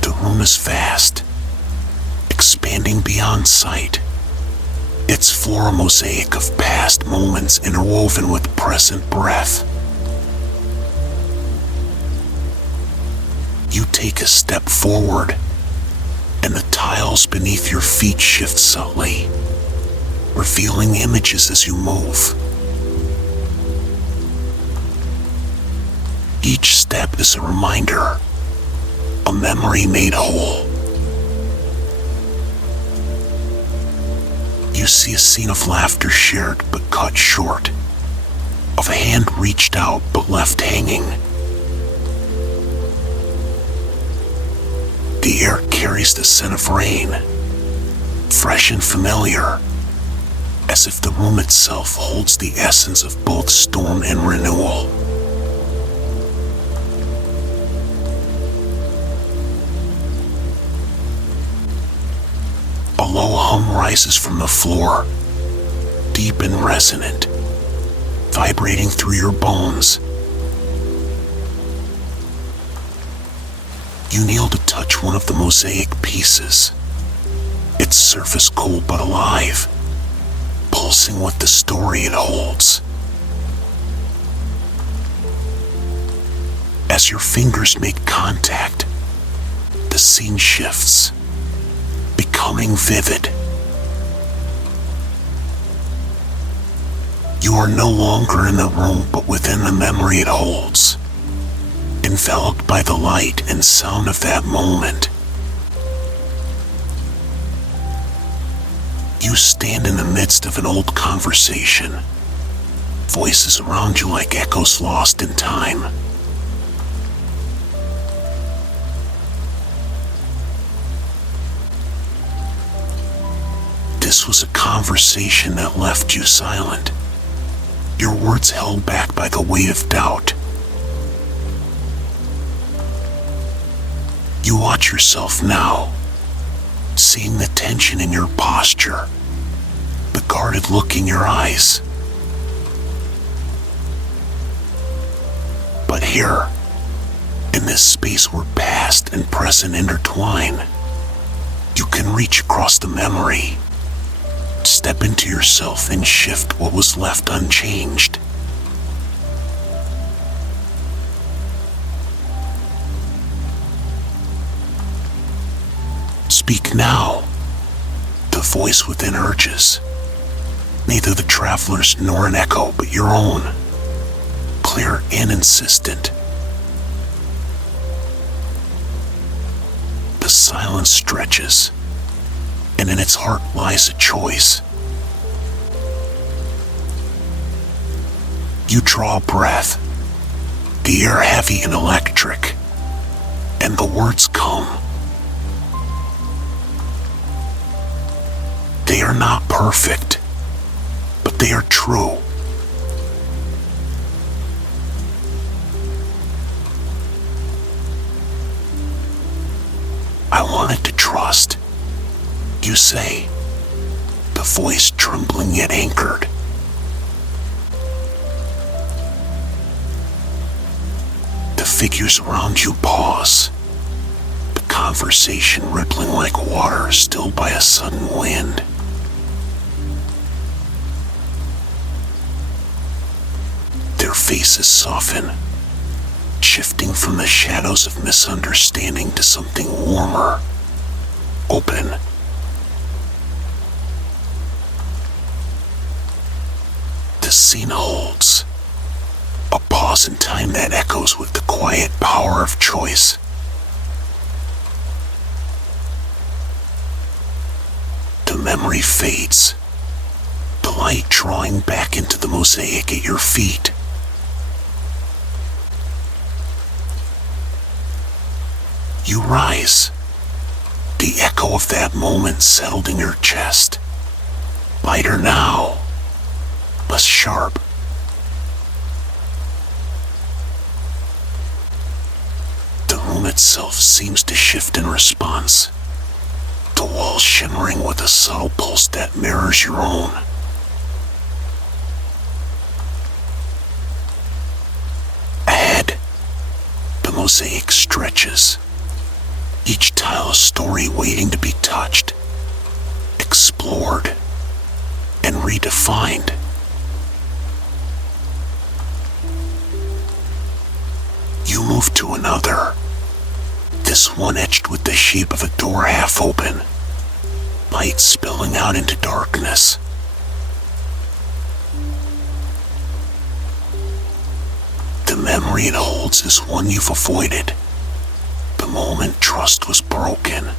The room is vast, expanding beyond sight. Its floor a mosaic of past moments interwoven with present breath. You take a step forward, and the tiles beneath your feet shift subtly, revealing images as you move. Each step is a reminder, a memory made whole. You see a scene of laughter shared but cut short, of a hand reached out but left hanging. The air carries the scent of rain, fresh and familiar, as if the room itself holds the essence of both storm and renewal. A low hum rises from the floor, deep and resonant, vibrating through your bones. You kneel to touch one of the mosaic pieces, its surface cold but alive, pulsing with the story it holds. As your fingers make contact, the scene shifts, becoming vivid. You are no longer in the room but within the memory it holds, enveloped by the light and sound of that moment. You stand in the midst of an old conversation, voices around you like echoes lost in time. This was a conversation that left you silent, your words held back by the weight of doubt. You watch yourself now, seeing the tension in your posture, the guarded look in your eyes. But here, in this space where past and present intertwine, you can reach across the memory, step into yourself and shift what was left unchanged. Speak now, the voice within urges, neither the traveler's nor an echo, but your own, clear and insistent. The silence stretches, and in its heart lies a choice. You draw a breath, the air heavy and electric, and the words come. They are not perfect, but they are true. I wanted to trust, you say, the voice trembling yet anchored. The figures around you pause, the conversation rippling like water stilled by a sudden wind. Their faces soften, shifting from the shadows of misunderstanding to something warmer, open. The scene holds, a pause in time that echoes with the quiet power of choice. The memory fades, the light drawing back into the mosaic at your feet. You rise, the echo of that moment settled in your chest, lighter now, less sharp. The room itself seems to shift in response, the walls shimmering with a subtle pulse that mirrors your own. Ahead, the mosaic stretches, each tile a story waiting to be touched, explored, and redefined. You move to another, this one etched with the shape of a door half open, light spilling out into darkness. The memory it holds is one you've avoided. The moment trust was broken,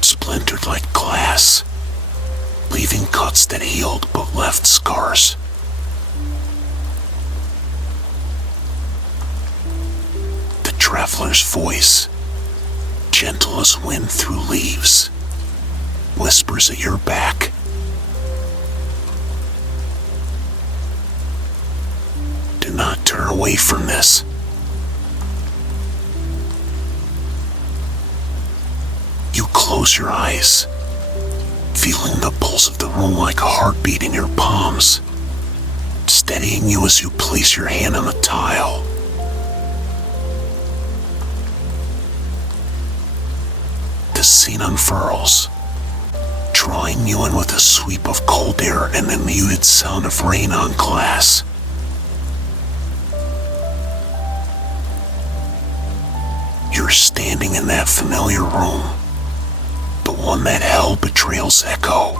splintered like glass, leaving cuts that healed but left scars. The traveler's voice, gentle as wind through leaves, whispers at your back. Do not turn away from this. You close your eyes, feeling the pulse of the room like a heartbeat in your palms, steadying you as you place your hand on the tile. The scene unfurls, drawing you in with a sweep of cold air and the muted sound of rain on glass. You're standing in that familiar room, the one that held betrayal's echo,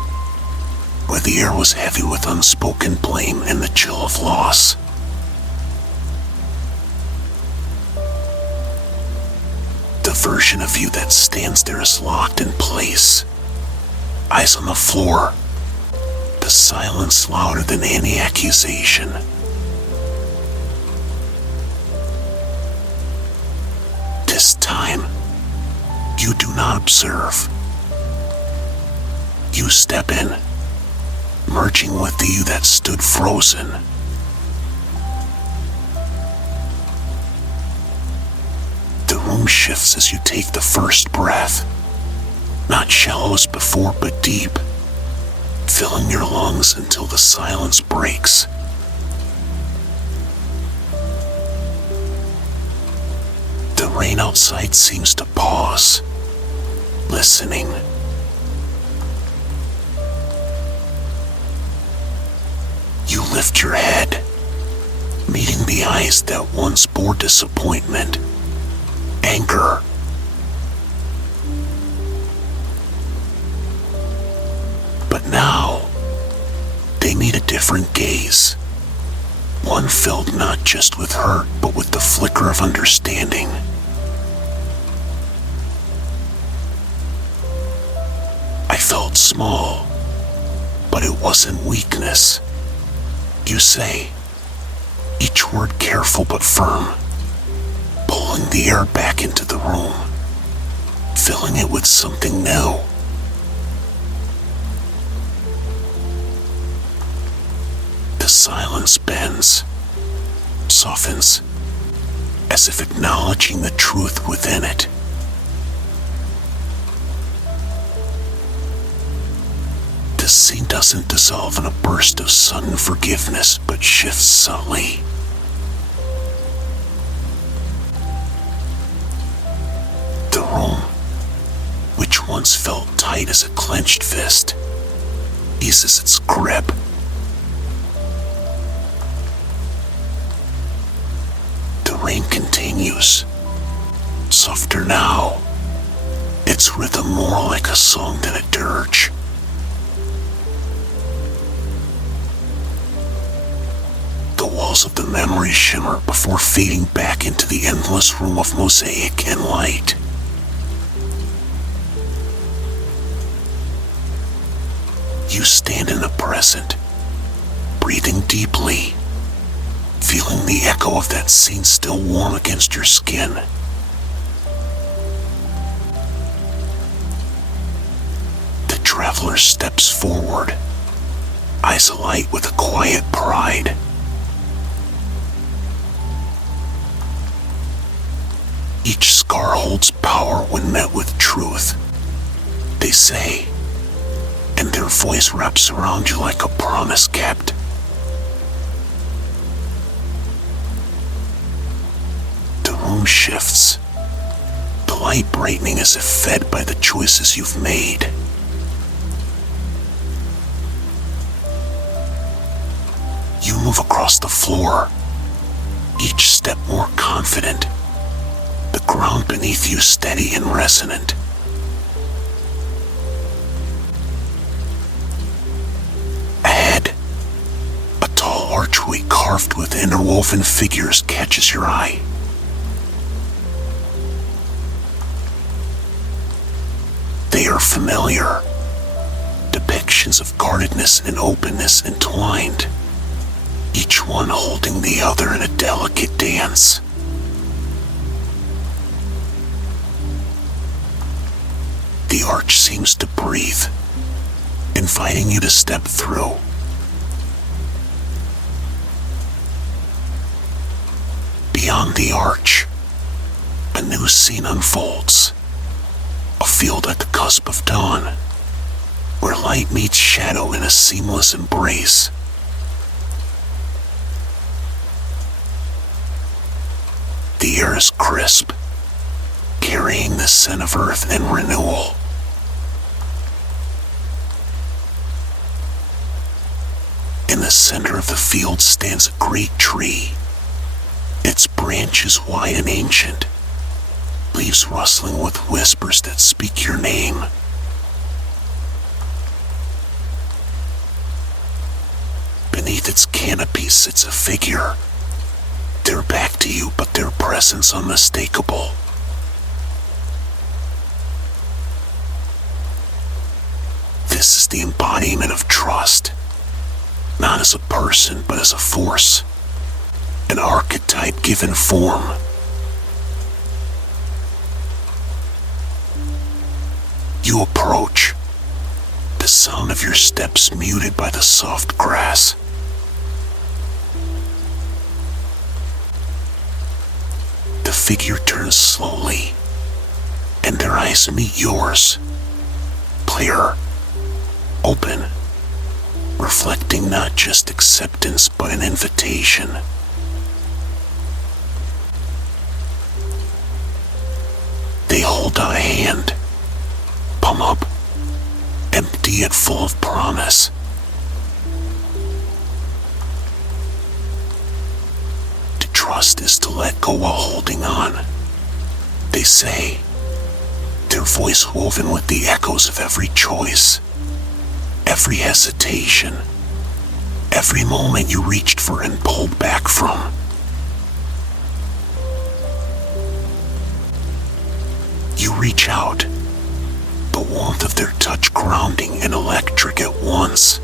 where the air was heavy with unspoken blame and the chill of loss. The version of you that stands there is locked in place, eyes on the floor, the silence louder than any accusation. This time, you do not observe. You step in, merging with the you that stood frozen. The room shifts as you take the first breath, not shallow as before, but deep, filling your lungs until the silence breaks. The rain outside seems to pause, listening. You lift your head, meeting the eyes that once bore disappointment, anger. But now, they meet a different gaze. One filled not just with hurt, but with the flicker of understanding. I felt small, but it wasn't weakness. You say, each word careful but firm, pulling the air back into the room, filling it with something new. The silence bends, softens, as if acknowledging the truth within it. The scene doesn't dissolve in a burst of sudden forgiveness, but shifts subtly. The room, which once felt tight as a clenched fist, eases its grip. The rain continues, softer now, its rhythm more like a song than a dirge. The walls of the memory shimmer before fading back into the endless room of mosaic and light. You stand in the present, breathing deeply, feeling the echo of that scene still warm against your skin. The traveler steps forward, eyes alight with a quiet pride. Each scar holds power when met with truth, they say, and their voice wraps around you like a promise kept. The room shifts, the light brightening as if fed by the choices you've made. You move across the floor, each step more confident, the ground beneath you steady and resonant. Ahead, a tall archway carved with interwoven figures catches your eye. They are familiar, depictions of guardedness and openness entwined, each one holding the other in a delicate dance. The arch seems to breathe, inviting you to step through. Beyond the arch, a new scene unfolds. A field at the cusp of dawn, where light meets shadow in a seamless embrace. The air is crisp, carrying the scent of earth and renewal. In the center of the field stands a great tree, its branches wide and ancient, leaves rustling with whispers that speak your name. Beneath its canopy sits a figure, their back to you, but their presence unmistakable. This is the embodiment of trust, not as a person, but as a force, an archetype given form. You approach, the of your steps muted by the soft grass. The figure turns slowly, and their eyes meet yours, clear, open, reflecting not just acceptance but an invitation. They hold out a hand, palm up, empty yet full of promise. To trust is to let go while holding on, they say, their voice woven with the echoes of every choice, every hesitation, every moment you reached for and pulled back from. You reach out, the warmth of their touch grounding and electric at once.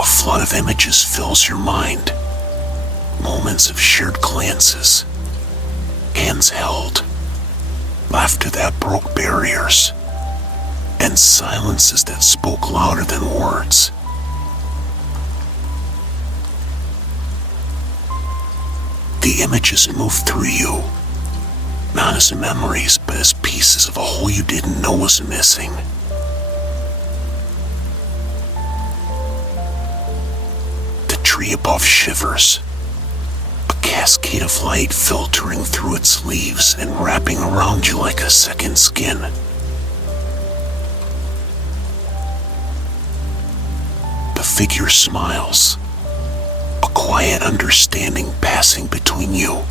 A flood of images fills your mind, moments of shared glances, hands held, laughter that broke barriers, and silences that spoke louder than words. The images move through you, not as memories, but as pieces of a whole you didn't know was missing. The tree above shivers, a cascade of light filtering through its leaves and wrapping around you like a second skin. The figure smiles, a quiet understanding passing between you.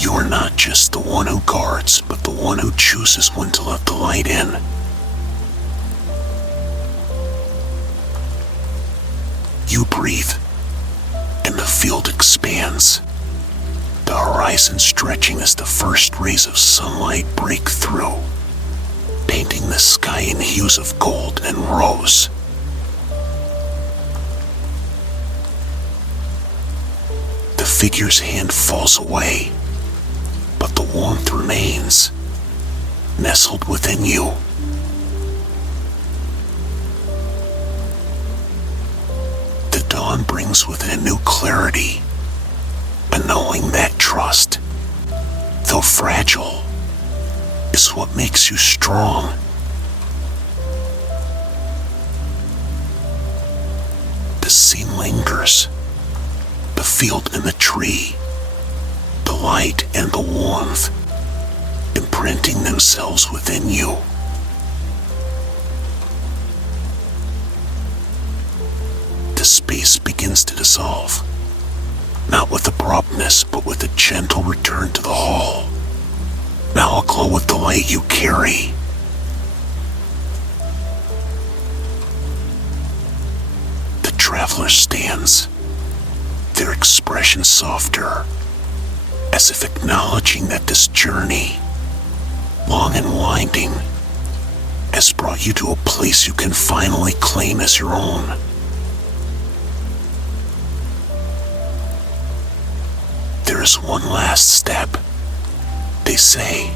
You are not just the one who guards, but the one who chooses when to let the light in. You breathe, and the field expands, the horizon stretching as the first rays of sunlight break through, painting the sky in hues of gold and rose. The figure's hand falls away, but the warmth remains, nestled within you. The dawn brings with it a new clarity, a knowing that trust, though fragile, is what makes you strong. The scene lingers, the field and the tree, the light and the warmth, imprinting themselves within you. The space begins to dissolve, not with abruptness, but with a gentle return to the hall, now aglow with the light you carry. The traveler stands, their expression softer, as if acknowledging that this journey, long and winding, has brought you to a place you can finally claim as your own. There is one last step, they say,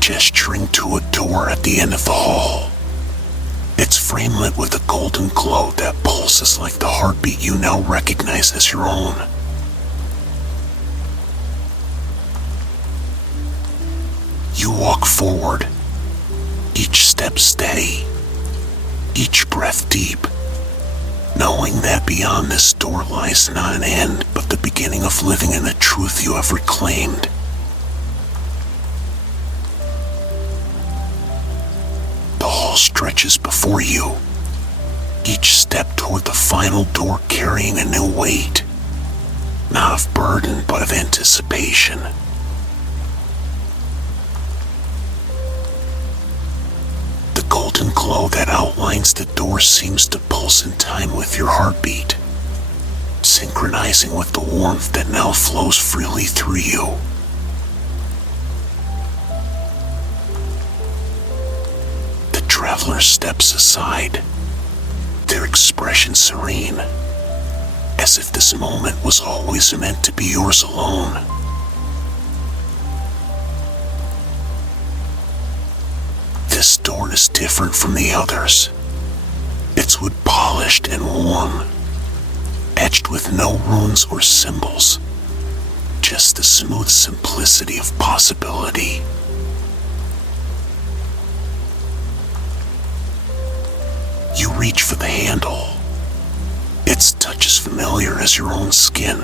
gesturing to a door at the end of the hall. Its frame lit with a golden glow that pulses like the heartbeat you now recognize as your own. You walk forward, each step steady, each breath deep, knowing that beyond this door lies not an end, but the beginning of living in the truth you have reclaimed. The hall stretches before you, each step toward the final door carrying a new weight, not of burden, but of anticipation. The golden glow that outlines the door seems to pulse in time with your heartbeat, synchronizing with the warmth that now flows freely through you. The traveler steps aside, their expression serene, as as if this moment was always meant to be yours alone. This door is different from the others. It's wood polished and warm, etched with no runes or symbols, just the smooth simplicity of possibility. You reach for the handle. Its touch is familiar as your own skin.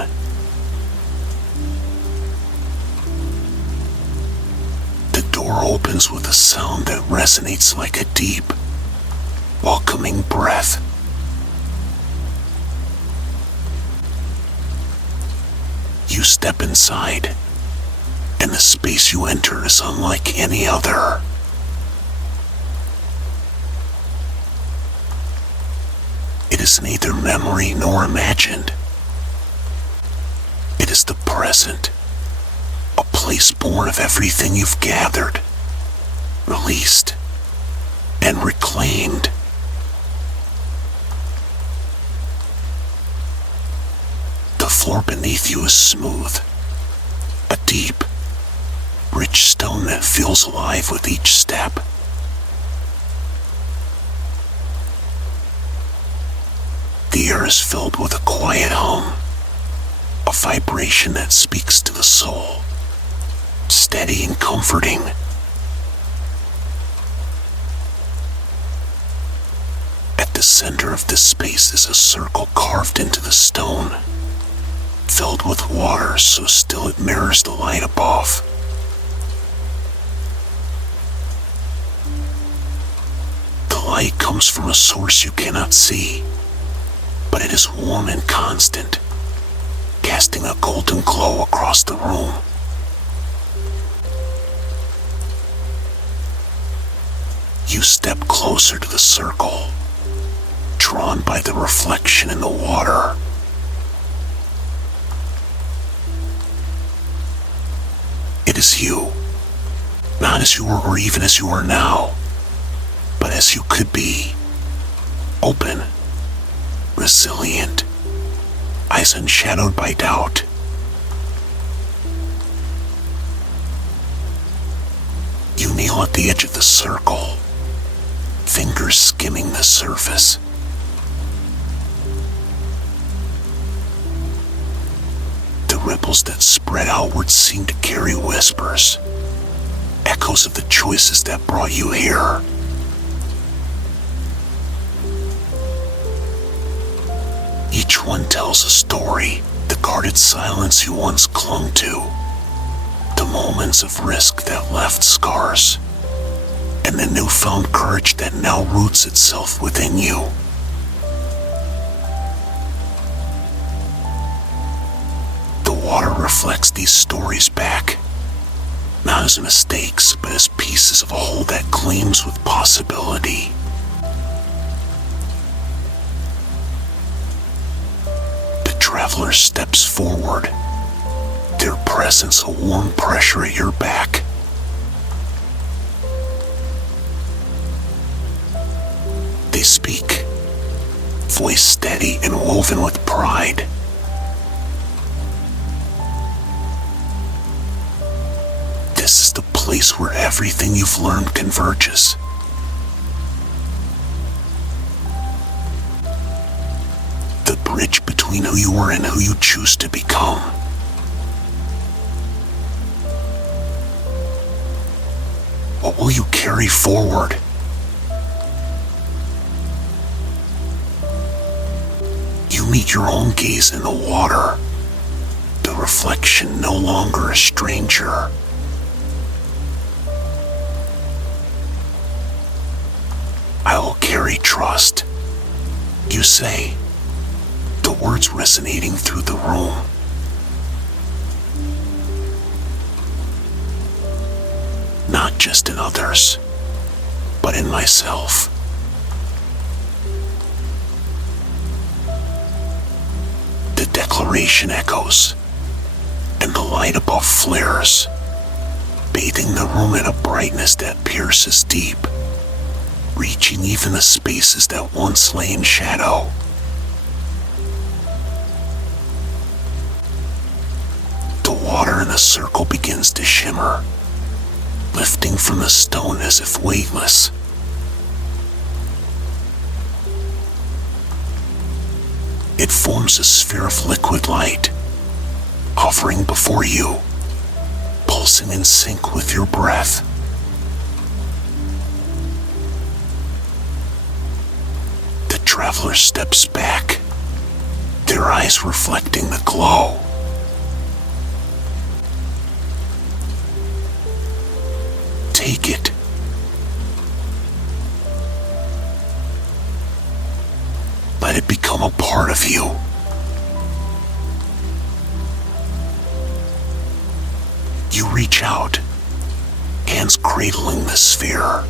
The door opens with a sound that resonates like a deep, welcoming breath. You step inside, and the space you enter is unlike any other. It is neither memory nor imagined. It is the present, a place born of everything you've gathered, released, and reclaimed. The floor beneath you is smooth, a deep, rich stone that feels alive with each step. The air is filled with a quiet hum, a vibration that speaks to the soul, steady and comforting. At the center of this space is a circle carved into the stone, filled with water so still it mirrors the light above. The light comes from a source you cannot see, but it is warm and constant, casting a golden glow across the room. You step closer to the circle, drawn by the reflection in the water. It is you, not as you were or even as you are now, but as you could be, open, resilient, eyes unshadowed by doubt. You kneel at the edge of the circle, fingers skimming the surface. The ripples that spread outward seem to carry whispers, echoes of the choices that brought you here. Each one tells a story, the guarded silence you once clung to, the moments of risk that left scars, and the newfound courage that now roots itself within you. The water reflects these stories back, not as mistakes, but as pieces of a whole that gleams with possibility. Traveler steps forward, their presence a warm pressure at your back. They speak, voice steady and woven with pride. This is the place where everything you've learned converges. The bridge between who you were and who you choose to become. What will you carry forward? You meet your own gaze in the water, the reflection no longer a stranger. I will carry trust, you say, the words resonating through the room. Not just in others, but in myself. The declaration echoes, and the light above flares, bathing the room in a brightness that pierces deep, reaching even the spaces that once lay in shadow. a circle begins to shimmer, lifting from the stone as if weightless. It forms a sphere of liquid light, hovering before you, pulsing in sync with your breath. The traveler steps back, their eyes reflecting the glow. Take it. Let it become a part of you. You reach out, hands cradling the sphere.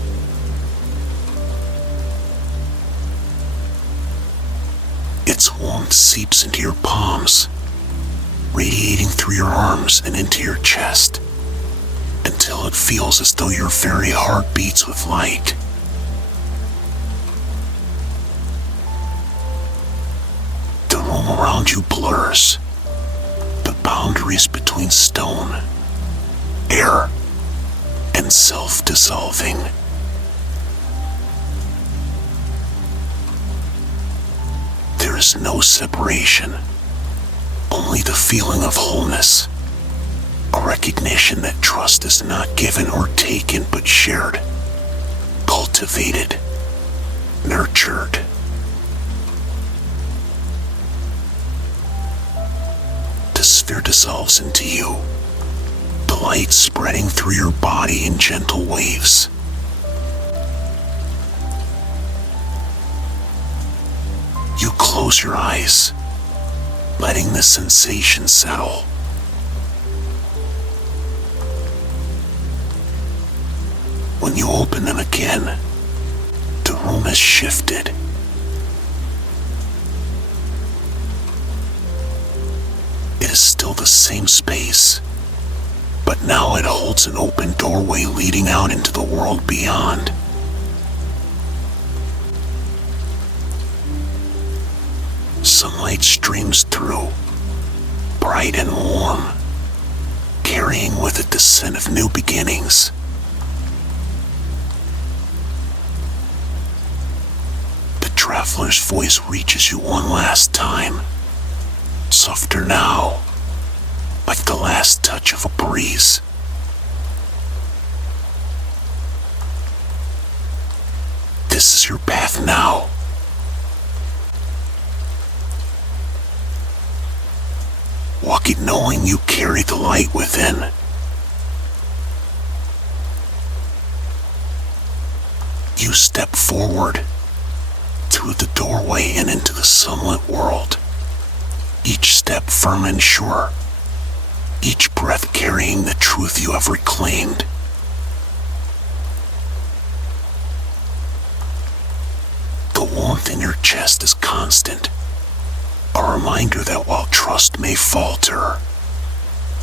Its warmth seeps into your palms, radiating through your arms and into your chest, until it feels as though your very heart beats with light. The room around you blurs, the boundaries between stone, air, and self-dissolving. There is no separation, only the feeling of wholeness, a recognition that trust is not given or taken but shared, cultivated, nurtured. The sphere dissolves into you, the light spreading through your body in gentle waves. You close your eyes, letting the sensation settle. When you open them again, the room has shifted. It is still the same space, but now it holds an open doorway leading out into the world beyond. Sunlight streams through, bright and warm, carrying with it the scent of new beginnings. The traveler's voice reaches you one last time, softer now, like the last touch of a breeze. This is your path now. Walk it knowing you carry the light within. You step forward through the doorway and into the sunlit world. Each step firm and sure. Each breath carrying the truth you have reclaimed. The warmth in your chest is constant. A reminder that while trust may falter,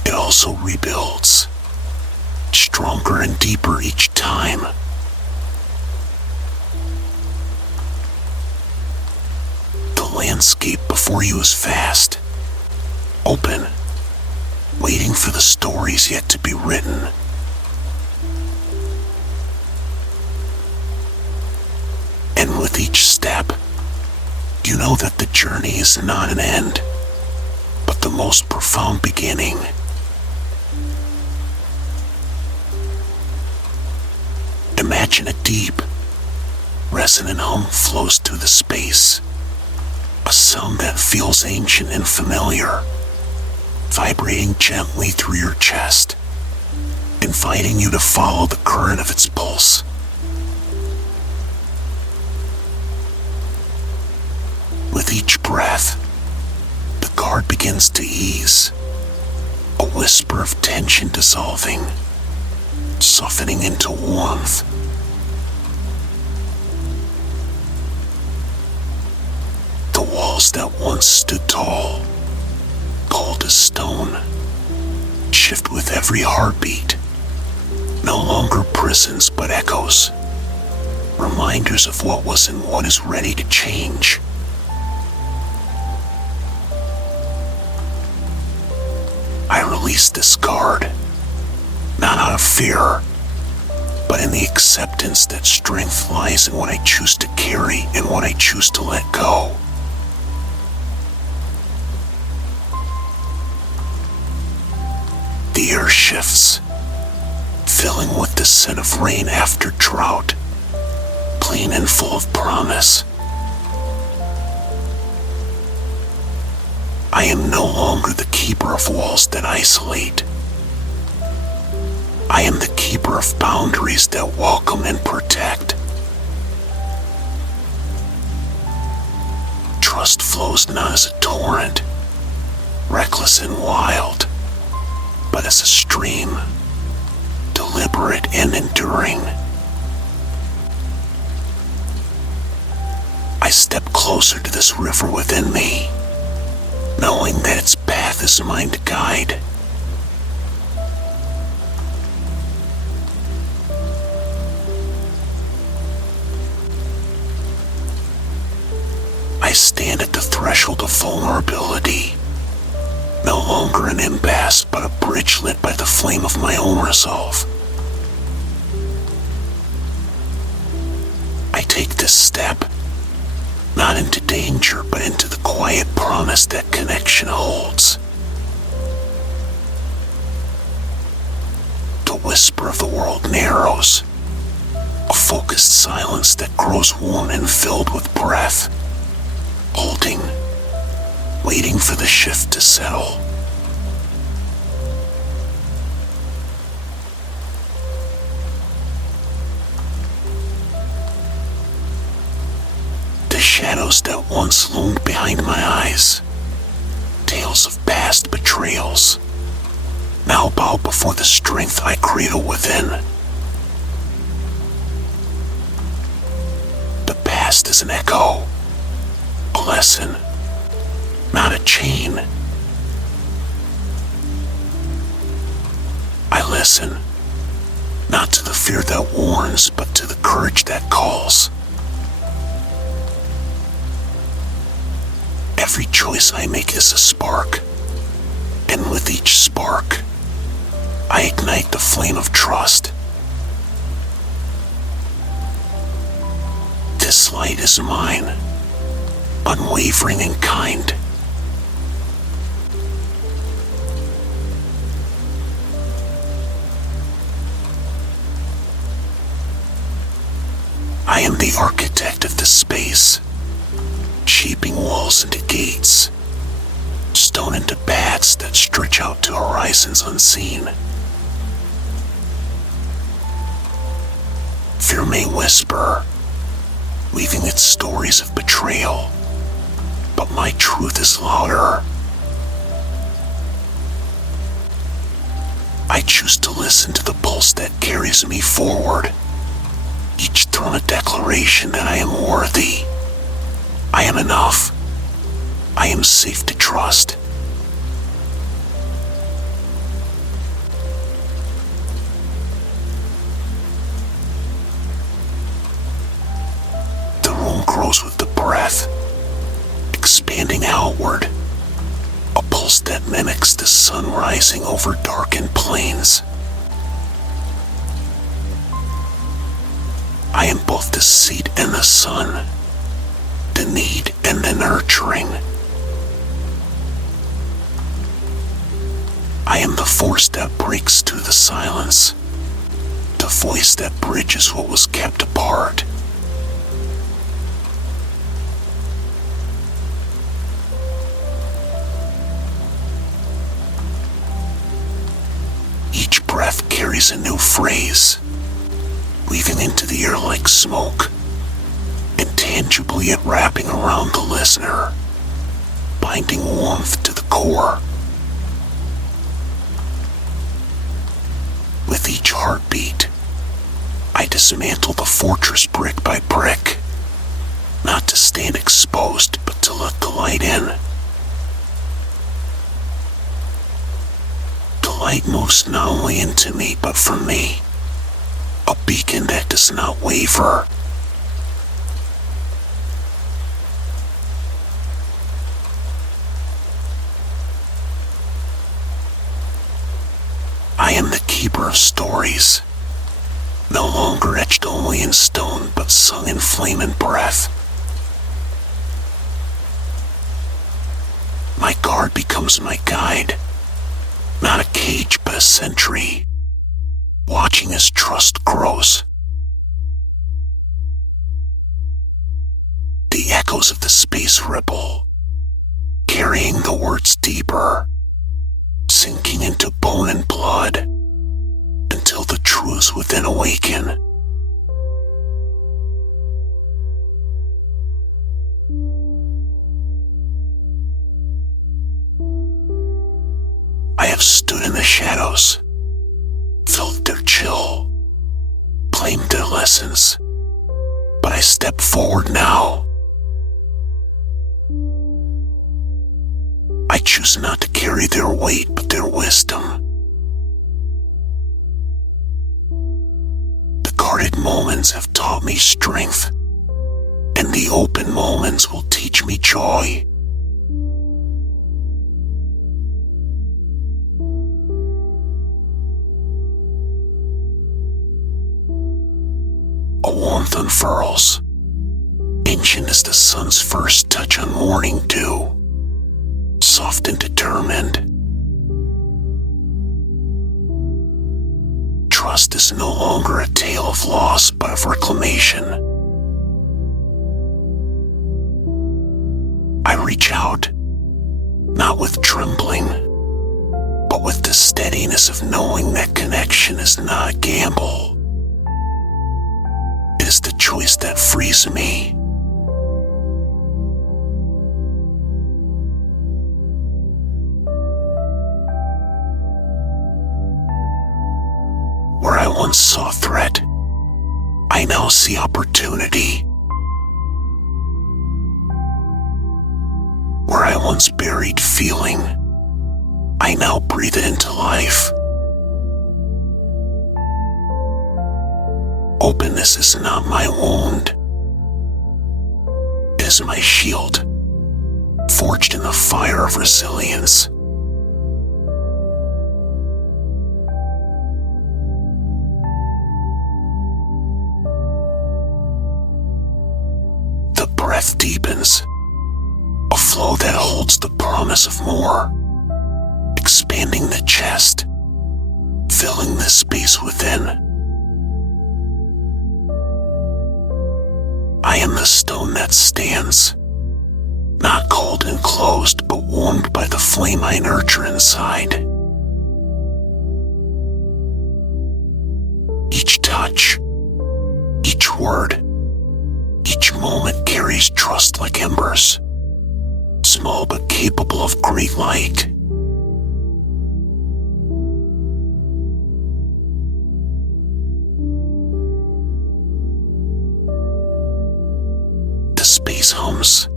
it also rebuilds, stronger and deeper each time. The landscape before you is vast, open, waiting for the stories yet to be written. And with each step, you know that the journey is not an end, but the most profound beginning. Imagine a deep, resonant hum flows through the space, a sound that feels ancient and familiar, vibrating gently through your chest, inviting you to follow the current of its pulse. With each breath, the guard begins to ease, a whisper of tension dissolving, softening into warmth. The walls that once stood tall, cold as stone, shift with every heartbeat, no longer prisons but echoes, reminders of what was and what is ready to change. I release face this guard, not out of fear, but in the acceptance that strength lies in what I choose to carry and what I choose to let go. The air shifts, filling with the scent of rain after drought, clean and full of promise. I am no longer the keeper of walls that isolate. I am the keeper of boundaries that welcome and protect. Trust flows not as a torrent, reckless and wild, but as a stream, deliberate and enduring. I step closer to this river within me, knowing that its path is mine to guide. I stand at the threshold of vulnerability, no longer an impasse, but a bridge lit by the flame of my own resolve. I take this step, not into danger, but into the quiet promise that connection holds. The whisper of the world narrows, a focused silence that grows warm and filled with breath, holding, waiting for the shift to settle. The shadows that once loomed behind my eyes, tales of past betrayals, now bow before the strength I cradle within. The past is an echo, a lesson, not a chain. I listen, not to the fear that warns, but to the courage that calls. Every choice I make is a spark, and with each spark, I ignite the flame of trust. This light is mine, unwavering and kind. I am the architect of this space, shaping walls into gates, stone into paths that stretch out to horizons unseen. Fear may whisper, weaving its stories of betrayal, but my truth is louder. I choose to listen to the pulse that carries me forward, each throne a declaration that I am worthy. I am enough. I am safe to trust. The room grows with the breath, expanding outward, a pulse that mimics the sun rising over darkened plains. I am both the seed and the sun, the need and the nurturing. I am the force that breaks through the silence, the voice that bridges what was kept apart. Each breath carries a new phrase, weaving into the air like smoke, intangibly yet wrapping around the listener, binding warmth to the core. With each heartbeat, I dismantle the fortress brick by brick, not to stand exposed, but to let the light in. The light moves not only into me, but from me, a beacon that does not waver. stories, no longer etched only in stone but sung in flame and breath. My guard becomes my guide, not a cage but a sentry, watching as trust grows. The echoes of the space ripple, carrying the words deeper, sinking into bone and blood, until the truths within awaken. I have stood in the shadows, felt their chill, claimed their lessons, but I step forward now. I choose not to carry their weight, but their wisdom. The guarded moments have taught me strength, and the open moments will teach me joy. A warmth unfurls, ancient as the sun's first touch on morning dew, soft and determined. Trust is no longer a tale of loss but of reclamation. I reach out, not with trembling, but with the steadiness of knowing that connection is not a gamble. It is the choice that frees me. Where I once saw threat, I now see opportunity. Where I once buried feeling, I now breathe it into life. Openness is not my wound. It is my shield, forged in the fire of resilience. The breath deepens, a flow that holds the promise of more, expanding the chest, filling the space within. I am the stone that stands, not cold and closed, but warmed by the flame I nurture inside. Each touch, each word, each moment carries trust like embers, small but capable of great light. The space hums,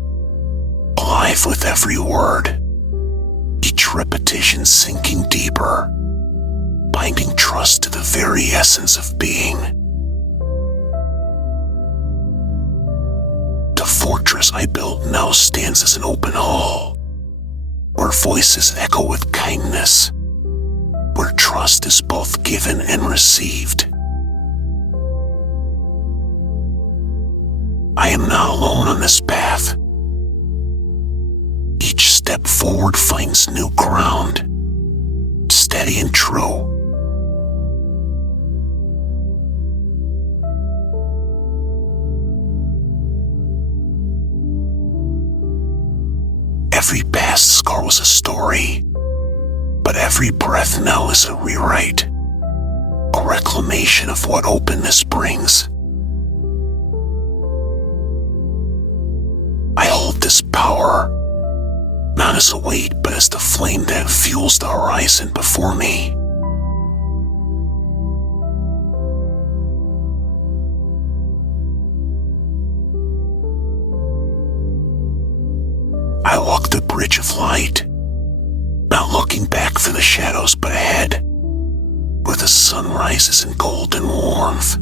alive with every word, each repetition sinking deeper, binding trust to the very essence of being. The fortress I built now stands as an open hall, where voices echo with kindness, where trust is both given and received. I am not alone on this path. Each step forward finds new ground, steady and true. Every past scar was a story, but every breath now is a rewrite, a reclamation of what openness brings. I hold this power, not as a weight, but as the flame that fuels the horizon before me. I walk the bridge of light, not looking back for the shadows but ahead, where the sun rises in golden warmth.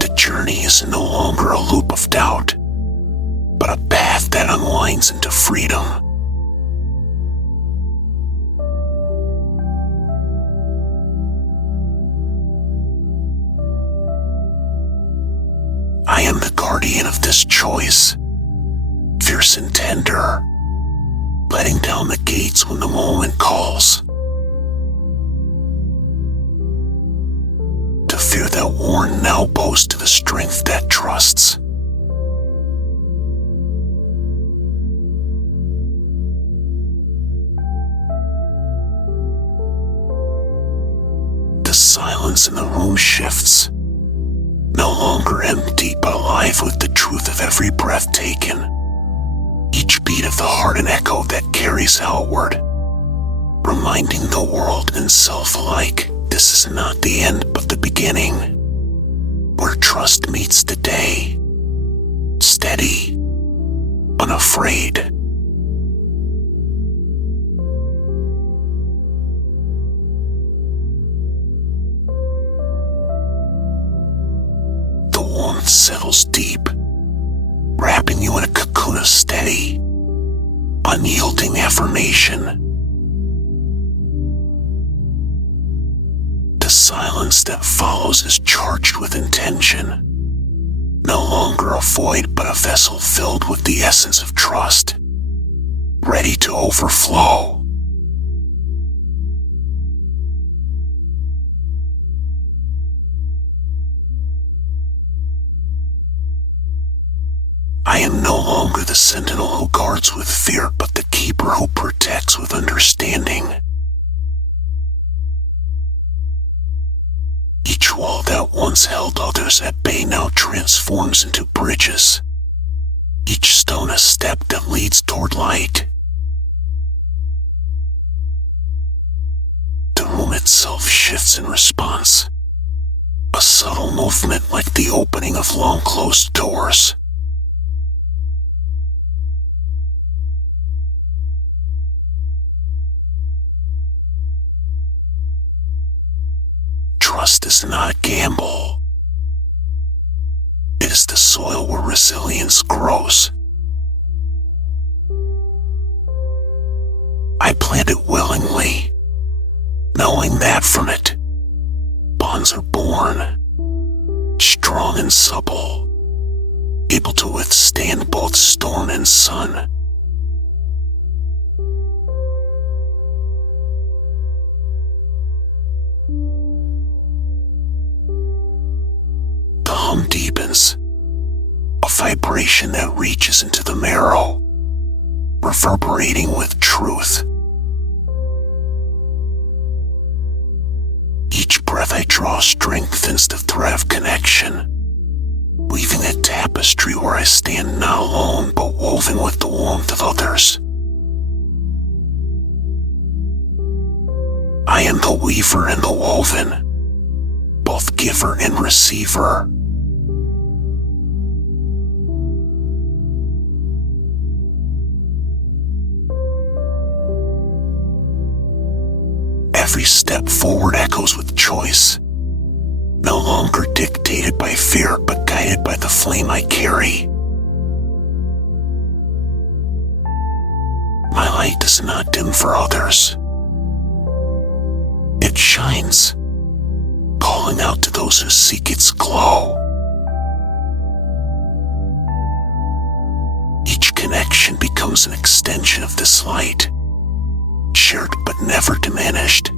The journey is no longer a loop of doubt, but a path that unwinds into freedom. of this choice, fierce and tender, letting down the gates when the moment calls. To fear that warn now bows to the strength that trusts. The silence in the room shifts, no longer empty but alive with the truth of every breath taken, each beat of the heart an echo that carries outward, reminding the world and self alike this is not the end but the beginning, where trust meets today, steady, unafraid. Settles deep, wrapping you in a cocoon of steady, unyielding affirmation. The silence that follows is charged with intention, no longer a void but a vessel filled with the essence of trust, ready to overflow. I am no longer the sentinel who guards with fear, but the keeper who protects with understanding. Each wall that once held others at bay now transforms into bridges. Each stone a step that leads toward light. The room itself shifts in response, a subtle movement like the opening of long-closed doors. Trust is not a gamble. It is the soil where resilience grows. I plant it willingly, knowing that from it, bonds are born, strong and supple, able to withstand both storm and sun. The hum deepens, a vibration that reaches into the marrow, reverberating with truth. Each breath I draw strengthens the thread of connection, weaving a tapestry where I stand not alone but woven with the warmth of others. I am the weaver and the woven, both giver and receiver. Every step forward echoes with choice, no longer dictated by fear but guided by the flame I carry. My light does not dim for others. It shines, calling out to those who seek its glow. Each connection becomes an extension of this light, shared but never diminished.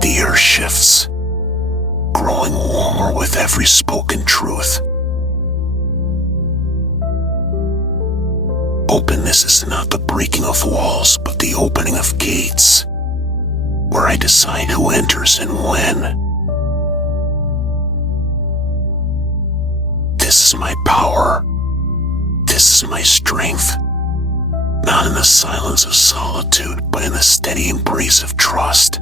The air shifts, growing warmer with every spoken truth. Openness is not the breaking of walls, but the opening of gates, where I decide who enters and when. This is my power. This is my strength. Not in the silence of solitude, but in the steady embrace of trust.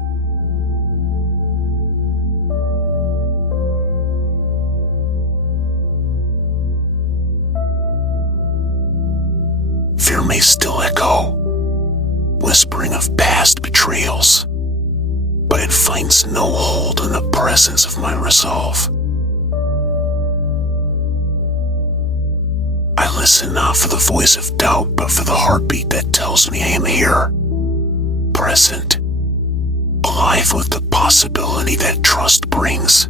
Fear may still echo, whispering of past betrayals, but it finds no hold in the presence of my resolve. I listen not for the voice of doubt, but for the heartbeat that tells me I am here, present, alive with the possibility that trust brings.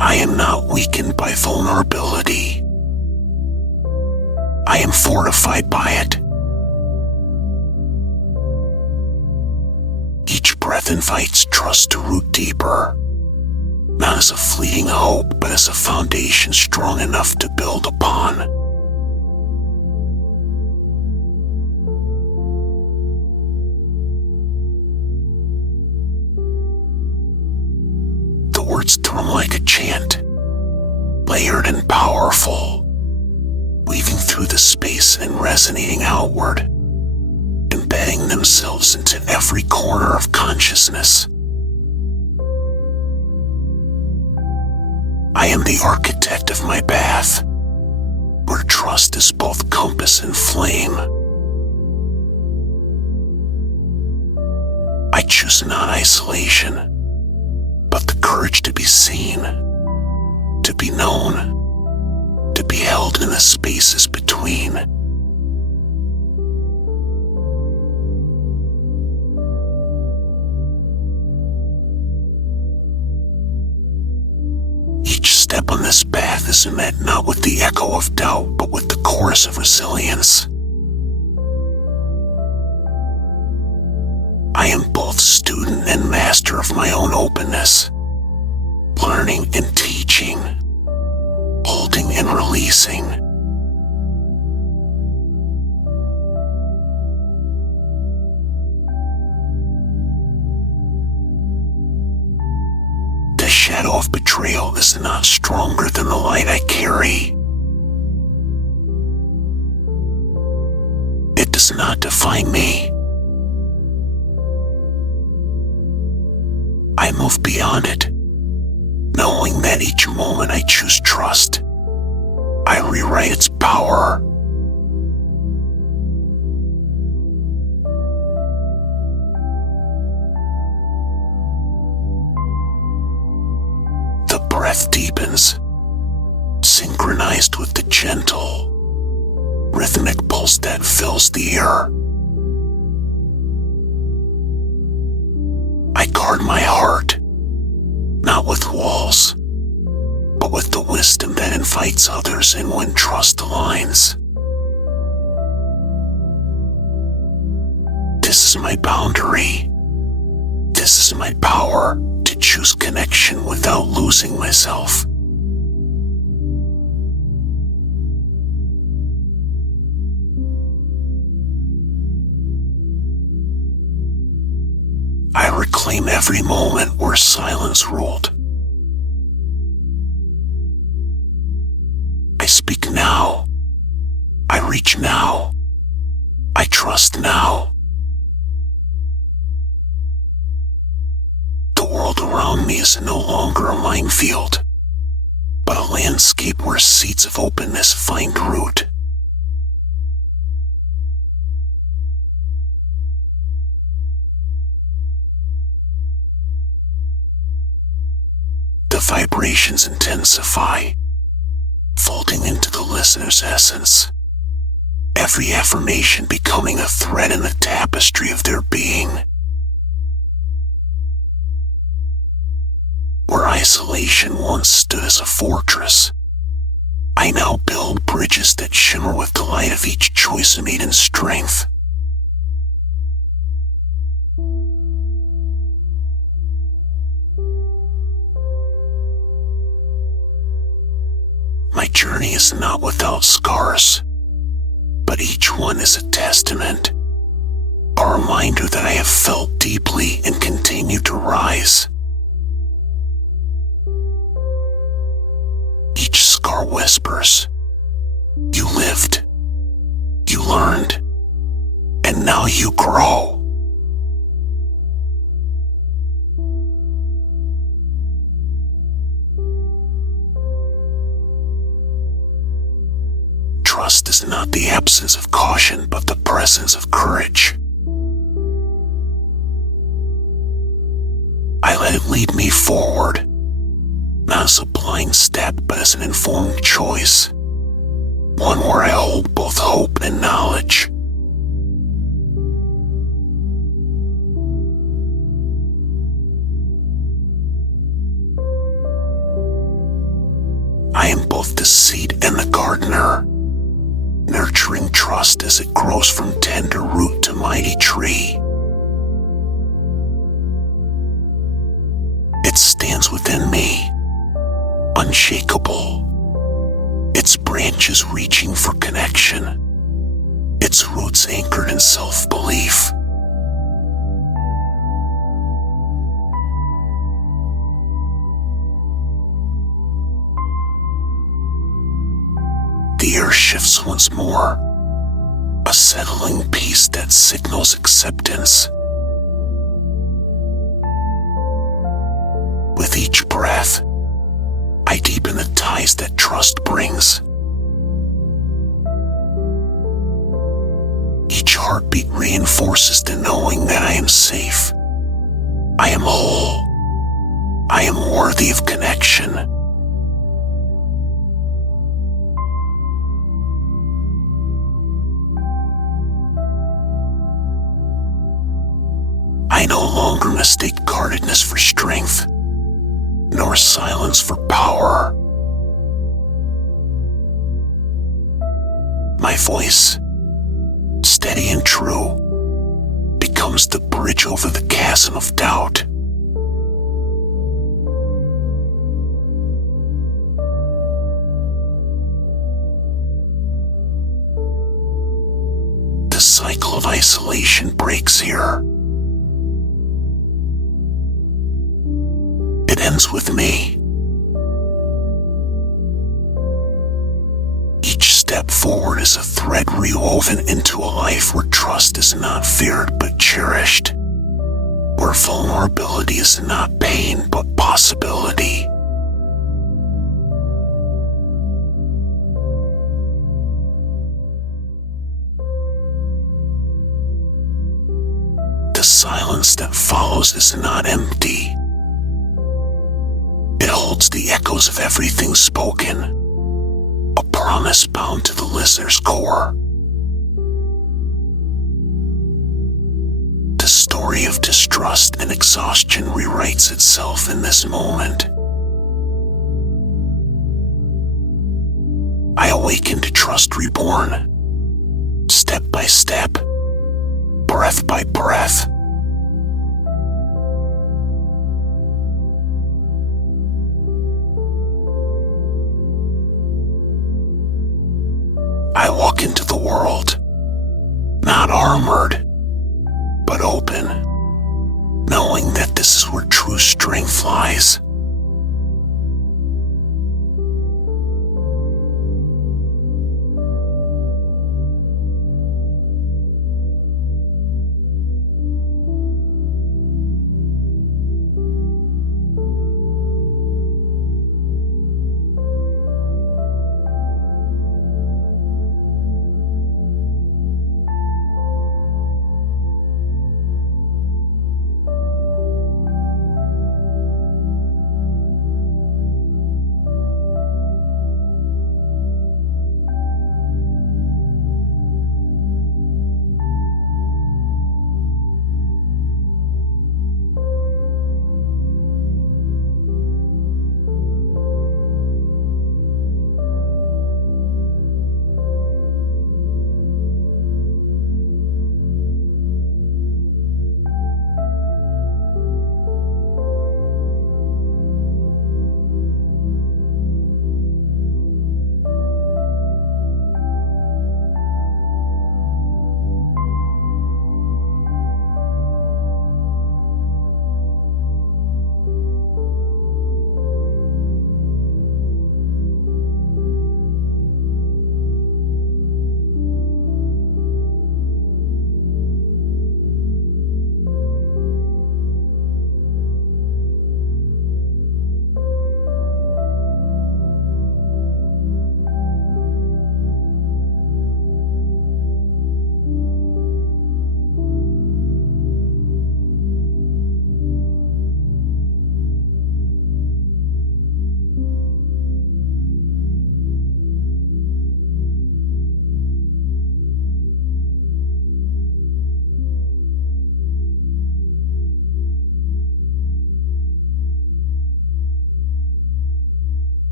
I am not weakened by vulnerability. I am fortified by it. Each breath invites trust to root deeper, not as a fleeting hope, but as a foundation strong enough to build upon. The words thrum like a chant, layered and powerful, weaving through the space and resonating outward, embedding themselves into every corner of consciousness. I am the architect of my path, where trust is both compass and flame. I choose not isolation, but the courage to be seen, to be known, to be held in the spaces between. Each step on this path is met not with the echo of doubt, but with the chorus of resilience. I am both student and master of my own openness, learning and teaching, holding and releasing. The shadow of betrayal is not stronger than the light I carry. It does not define me. I move beyond it, knowing that each moment I choose trust, I rewrite its power. The breath deepens, synchronized with the gentle, rhythmic pulse that fills the air. I guard my heart, not with walls, but with the wisdom that invites others in when trust aligns. This is my boundary. This is my power to choose connection without losing myself. I reclaim every moment where silence ruled. I speak now. I reach now. I trust now. The world around me is no longer a minefield, but a landscape where seeds of openness find root. The vibrations intensify, folding into the listener's essence, every affirmation becoming a thread in the tapestry of their being. Where isolation once stood as a fortress, I now build bridges that shimmer with the light of each choice made in strength. My journey is not without scars, but each one is a testament, a reminder that I have felt deeply and continue to rise. Each scar whispers, you lived, you learned, and now you grow. Trust is not the absence of caution, but the presence of courage. I let it lead me forward, not as a blind step, but as an informed choice. One where I hold both hope and knowledge. I am both the seed and the gardener, nurturing trust as it grows from tender root to mighty tree. It stands within me, unshakable, its branches reaching for connection, its roots anchored in self-belief. The air shifts once more, a settling peace that signals acceptance. With each breath, I deepen the ties that trust brings. Each heartbeat reinforces the knowing that I am safe. I am whole. I am worthy of connection. I no longer mistake guardedness for strength, nor silence for power. My voice, steady and true, becomes the bridge over the chasm of doubt. The cycle of isolation breaks here. It ends with me. Each step forward is a thread rewoven into a life where trust is not feared but cherished, where vulnerability is not pain but possibility. The silence that follows is not empty. It holds the echoes of everything spoken, a promise bound to the listener's core. The story of distrust and exhaustion rewrites itself in this moment. I awaken to trust reborn, step by step, breath by breath. I walk into the world, not armored, but open, knowing that this is where true strength lies.